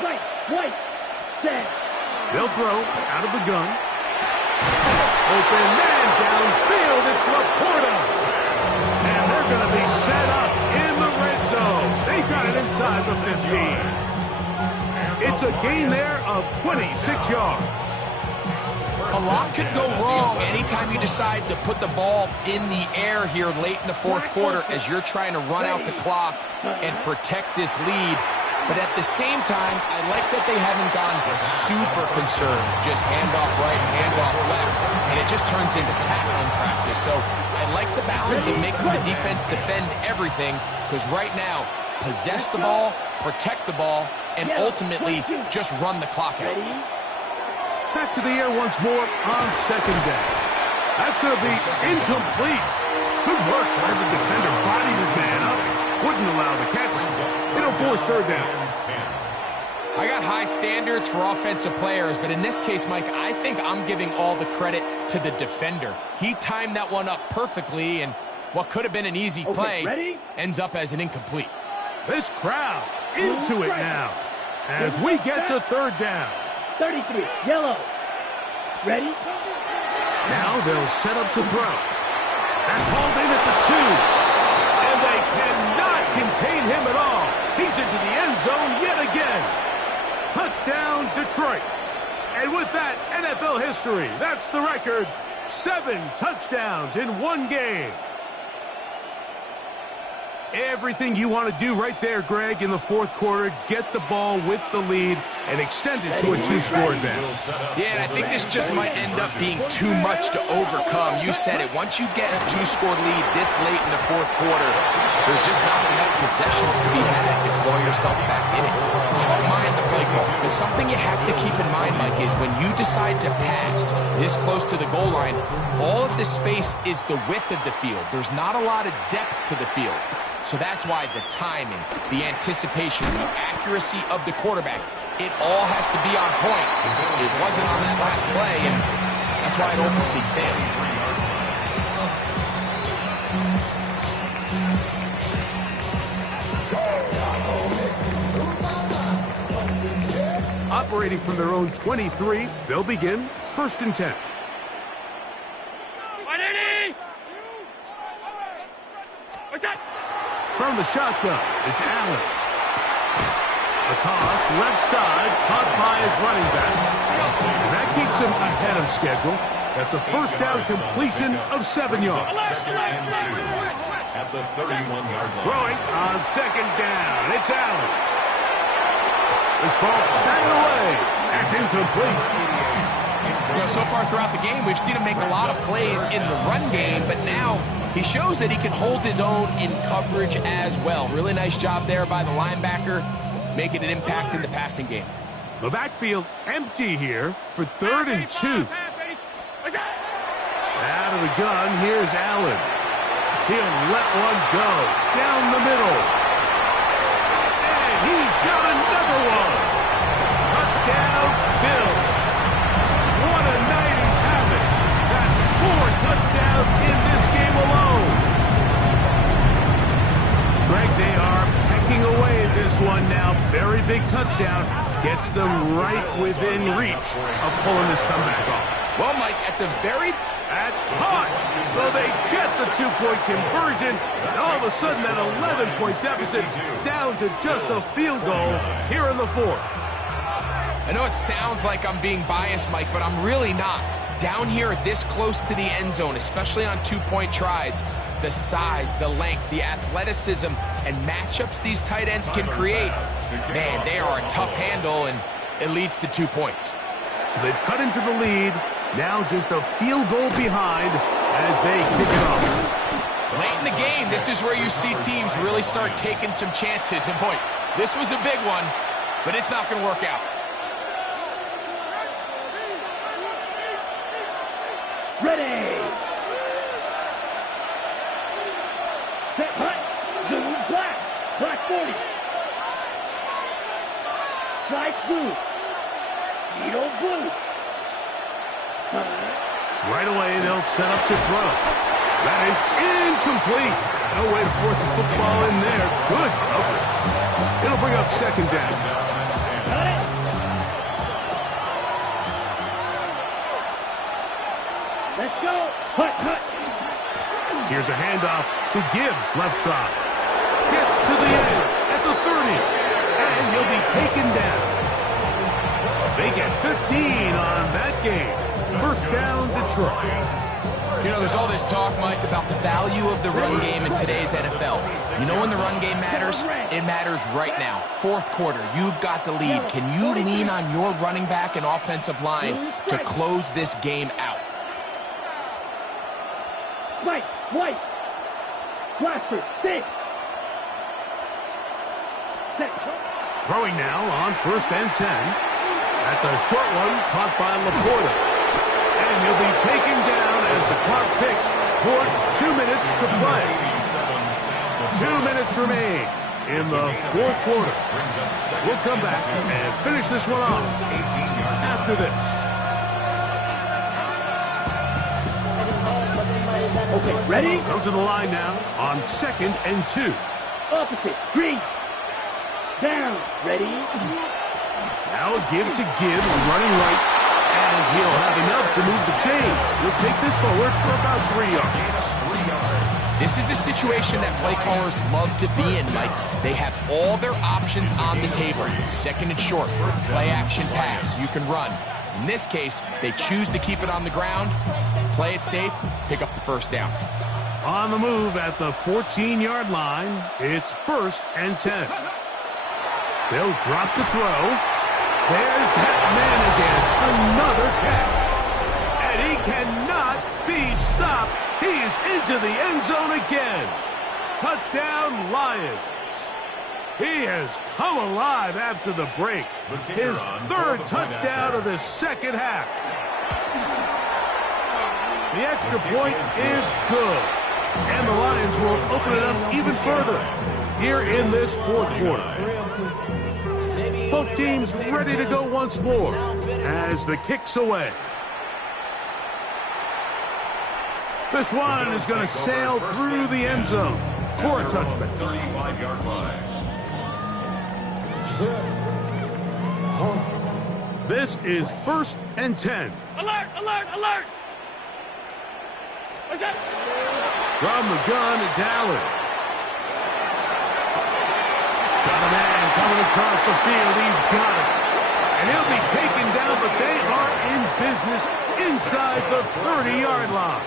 They'll throw out of the gun. Open man downfield. It's Laporta. And they're going to be set up in the red zone. They got it inside the 15. It's a gain there of 26 yards. A lot could go wrong anytime you decide to put the ball in the air here late in the fourth quarter as you're trying to run out the clock and protect this lead. But at the same time, I like that they haven't gone super concerned. Just handoff right, handoff left, and it just turns into tackling practice. So I like the balance of making the defense defend everything, because right now, possess the ball, protect the ball, and ultimately just run the clock out. Back to the air once more on second down. That's going to be incomplete. Good work as the defender bodied his man up. Wouldn't allow the catch. It'll force third down. I got high standards for offensive players, but in this case, Mike, I think I'm giving all the credit to the defender. He timed that one up perfectly, and what could have been an easy play ends up as an incomplete. This crowd into it now as we get to third down. 33, yellow. Ready? Now they'll set up to throw. And called in at the 2. And they cannot contain him at all. He's into the end zone yet again. Touchdown, Detroit. And with that, NFL history. That's the record. 7 touchdowns in one game. Everything you want to do right there, Greg, in the fourth quarter. Get the ball with the lead and extend it to a 2-score advantage. Yeah, and I think this just might end up being too much to overcome. You said it. Once you get a 2-score lead this late in the fourth quarter, there's just not enough possessions to be had to claw yourself back in it. I don't mind the play call. But something you have to keep in mind, Mike, is when you decide to pass this close to the goal line, all of the space is the width of the field. There's not a lot of depth to the field. So that's why the timing, the anticipation, the accuracy of the quarterback, it all has to be on point. It wasn't on that last play, and that's why it ultimately failed. Operating from their own 23, they'll begin 1st and 10. What's that? From the shotgun, it's Allen. A toss, left side, caught by his running back. And that keeps him ahead of schedule. That's a first down completion of 7 yards. At the 31-yard line. Throwing on second down, it's Allen. This ball batted away. That's incomplete. You know, so far throughout the game, we've seen him make a lot of plays in the run game, but now he shows that he can hold his own in coverage as well. Really nice job there by the linebacker, making an impact in the passing game. The backfield empty here for 3rd and 2. Out of the gun, here's Allen. He'll let one go down the middle. And he's got another one. Touchdown, Bills. What a night he's having. That's 4 touchdowns in this game alone. Greg, they are pecking away at this one now. Very big touchdown. Gets them right within reach of pulling this comeback off. Well, Mike, at the very... That's caught. So they get the 2-point conversion. And all of a sudden, that 11-point deficit down to just a field goal here in the fourth. I know it sounds like I'm being biased, Mike, but I'm really not. Down here this close to the end zone, especially on 2-point tries, the size, the length, the athleticism, and matchups these tight ends can create, man, they are a tough handle, and it leads to 2 points. So they've cut into the lead. Now just a field goal behind as they kick it off. Late in the game, this is where you see teams really start taking some chances. And boy, this was a big one, but it's not going to work out. Ready. Set, hut. Zoom, black. Black 40. Slide blue. Needle blue. Right away, they'll set up to throw. That is incomplete. No way to force the football in there. Good coverage. It'll bring up second down. Got it. Let's go. Hut, hut. Here's a handoff to Gibbs, left side. Gets to the edge at the 30. And he'll be taken down. They get 15 on that game. First down, Detroit. You know, there's all this talk, Mike, about the value of the run game in today's NFL. You know when the run game matters? It matters right now. Fourth quarter, you've got the lead. Can you lean on your running back and offensive line to close this game out? Right, white. Blaster, six. Set. Throwing now on first and 10. That's a short one caught by Laporta. And he'll be taken down as the clock ticks towards 2 minutes to play. 2 minutes remain in the fourth quarter. We'll come back and finish this one off after this. Okay, ready? Go to the line now on 2nd and 2. Opposite, green. Down, ready? Now a give to Gibbs, running right. And he'll have enough to move the chains. He'll take this forward for about 3 yards. This is a situation that play callers love to be in, Mike. They have all their options on the table. Second and short, play action pass, you can run. In this case, they choose to keep it on the ground, play it safe, pick up the first down. On the move at the 14-yard line, it's first and 10. They'll drop to throw. There's that man again, another catch. And he cannot be stopped. He's into the end zone again. Touchdown, Lions. He has come alive after the break. His third touchdown of the second half. The extra point is good. And the Lions will open it up even further here in this fourth quarter. Both teams ready to go once more as the kick's away. This one is going to sail through the end zone for a touchback. 35-yard line. This is first and 10. Alert, alert, alert! What's that? From the gun, it's Allen. Got a man coming across the field. He's got it. And he'll be taken down, but they are in business inside the 30-yard line.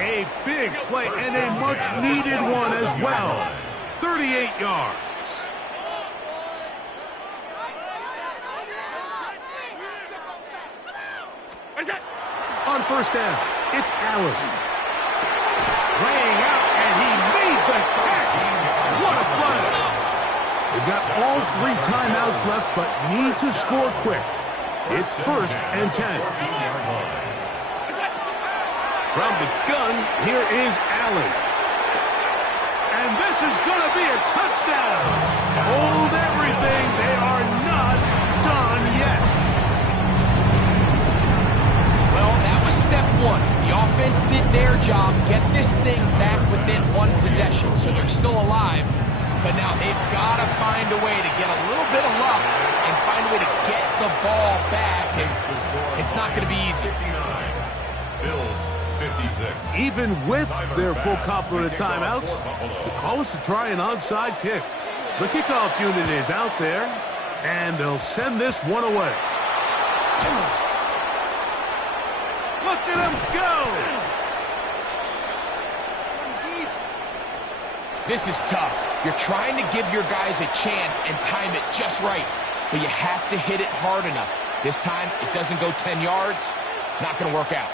A big play and a much-needed one as well. 38 yards. What's that? On first down, it's Allen. Laying out, and he made the catch. What a play. They've got all 3 timeouts left, but need to score quick. It's first and 10. From the gun, here is Allen. And this is going to be a touchdown. Hold everything. They are not done yet. Well, that was step one. The offense did their job, get this thing back within 1 possession, so they're still alive. But now they've got to find a way to get a little bit of luck and find a way to get the ball back. It's not going to be easy. Bills 56. Even with their full complement of timeouts, the call is to try an onside kick. The kickoff unit is out there, and they'll send this one away. Look at him go! This is tough. You're trying to give your guys a chance and time it just right, but you have to hit it hard enough. This time, it doesn't go 10 yards. Not going to work out.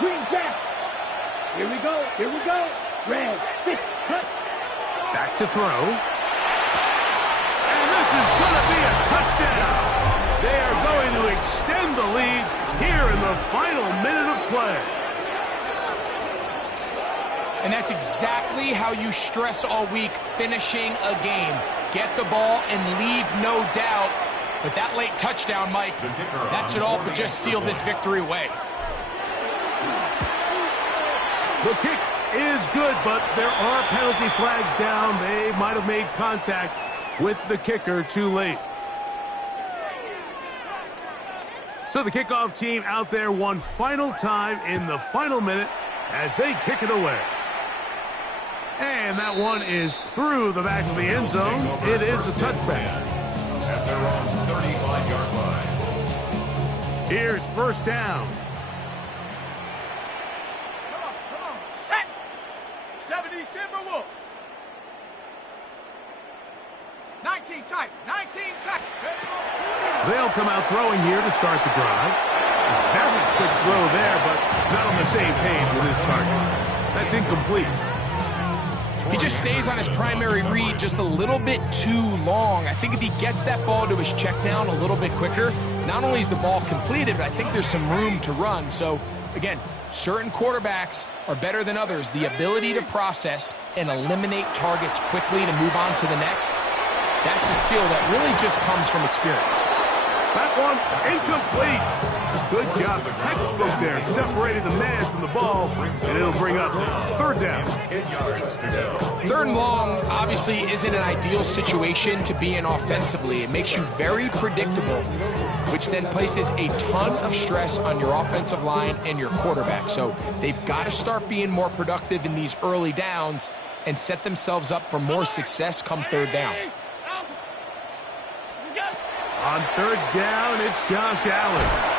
Green jack. Here we go. Here we go. Red. Six. Cut. Back to throw. And this is going to be a touchdown. They are going here in the final minute of play. And that's exactly how you stress all week, finishing a game. Get the ball and leave no doubt. But that late touchdown, Mike, that should all but just seal this victory away. The kick is good, but there are penalty flags down. They might have made contact with the kicker too late. So the kickoff team out there one final time in the final minute as they kick it away. And that one is through the back of the end zone. It is a touchback. At their own 35-yard line. Here's first down. Come on, set. 70 Timberwolf. 19 tight, 19 tight. They'll come out throwing here to start the drive. Very quick throw there, but not on the same page with his target. That's incomplete. He just stays on his primary read just a little bit too long. I think if he gets that ball to his check down a little bit quicker, not only is the ball completed, but I think there's some room to run. So, again, certain quarterbacks are better than others. The ability to process and eliminate targets quickly to move on to the next, that's a skill that really just comes from experience. That one incomplete. Good job. The textbook there separated the man from the ball, and it'll bring up third down. 10 yards to go. Third and long obviously isn't an ideal situation to be in offensively. It makes you very predictable, which then places a ton of stress on your offensive line and your quarterback. So they've got to start being more productive in these early downs and set themselves up for more success come third down. On third down, it's Josh Allen.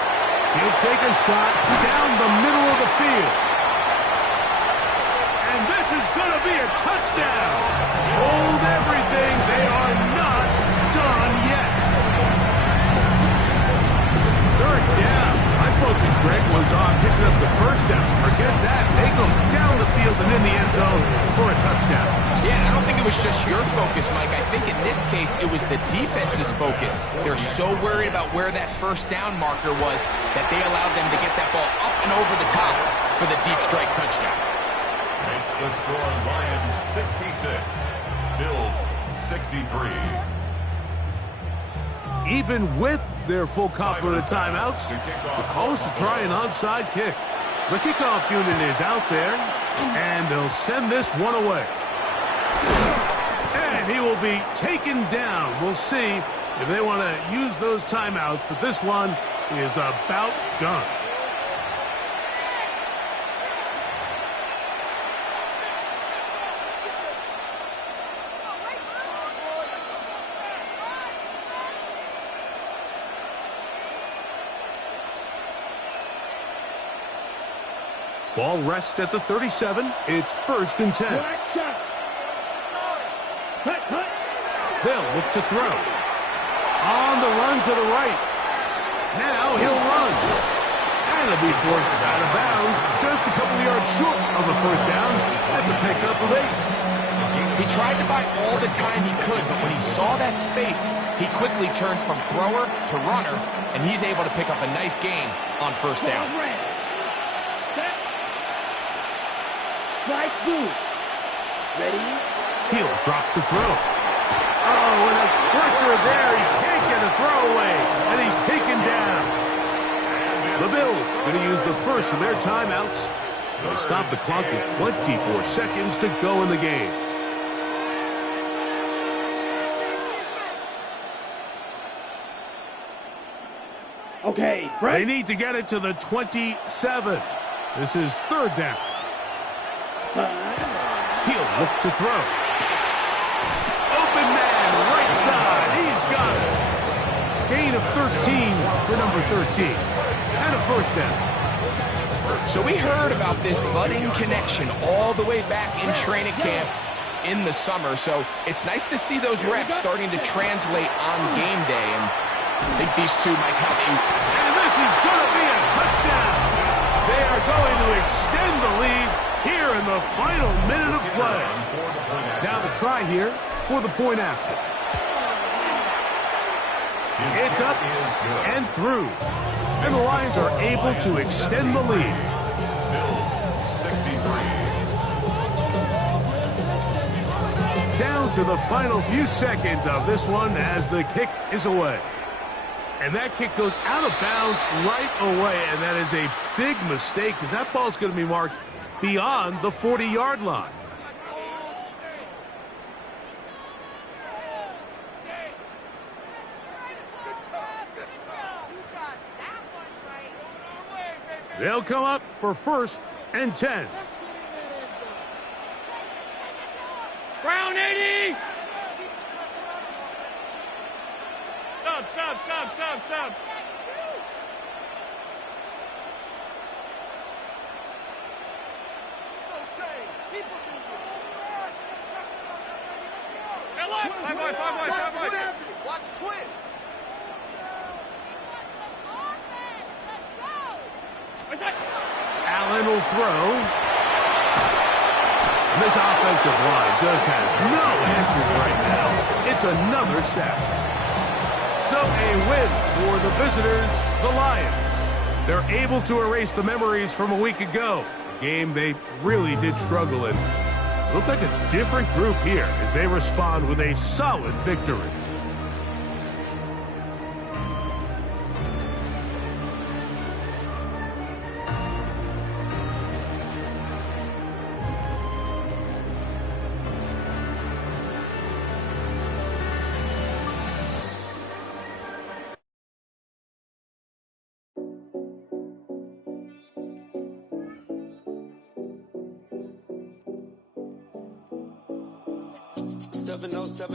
He'll take a shot down the middle of the field. And this is going to be a touchdown. Hold everything. They are not done yet. Third down. My focus, Greg, was on picking up the first down. Forget that. They go down the field and in the end zone for a touchdown. Yeah, I don't think it was just your focus, Mike. I think in this case, it was the defense's focus. They're so worried about where that first down marker was that they allowed them to get that ball up and over the top for the deep strike touchdown. Makes the score Lions 66, Bills 63. Even with their full complement of timeouts, the call is to try an onside kick. The kickoff unit is out there, and they'll send this one away. And he will be taken down. We'll see if they want to use those timeouts, but this one is about done. Ball rests at the 37. It's first and 10. They'll look to throw. On the run to the right. Now he'll run. And he'll be forced out of bounds. Just a couple yards short of the first down. That's a pickup of 8. He tried to buy all the time he could, but when he saw that space, he quickly turned from thrower to runner, and he's able to pick up a nice gain on first down. Ready? He'll drop to throw. Oh, and a pressure there. He can't get a throw away, and he's taken down. The Bills going to use the first of their timeouts. They stop the clock with 24 seconds to go in the game. Okay, They need to get it to the 27. This is third down. He'll look to throw. Open man, right side. He's got it. Gain of 13 for number 13. And a first down. So we heard about this budding connection all the way back in training camp in the summer. So it's nice to see those reps starting to translate on game day. And I think these two might have a... And this is going to be a touchdown. They are going to extend the lead here in the final minute of play. Now the try here for the point after. It's up and through. And the Lions are able to extend the lead. Bills 63. Down to the final few seconds of this one as the kick is away. And that kick goes out of bounds right away, and that is a big mistake because that ball's going to be marked beyond the 40-yard line. They'll come up for 1st and 10. Brown 80! Sub. Hey, look! Fatboy! Watch twins! Allen will throw. And this offensive line just has no answers right now. It's another sack. So a win for the visitors, the Lions. They're able to erase the memories from a week ago. A game they really did struggle in. Look like a different group here as they respond with a solid victory.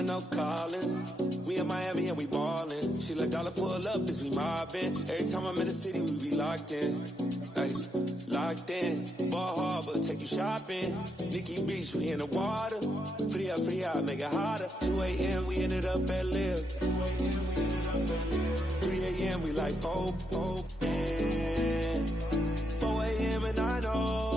No Collins. We in Miami and we ballin'. She let dollar pull up as we mobbin'. Every time I'm in the city, we be locked in. Ay, locked in. Ball Harbor, take you shopping. Nikki Beach, we in the water. Free out, make it hotter. 2 a.m. we ended up at Live. 3 a.m. we like hope. 4 a.m. and I know.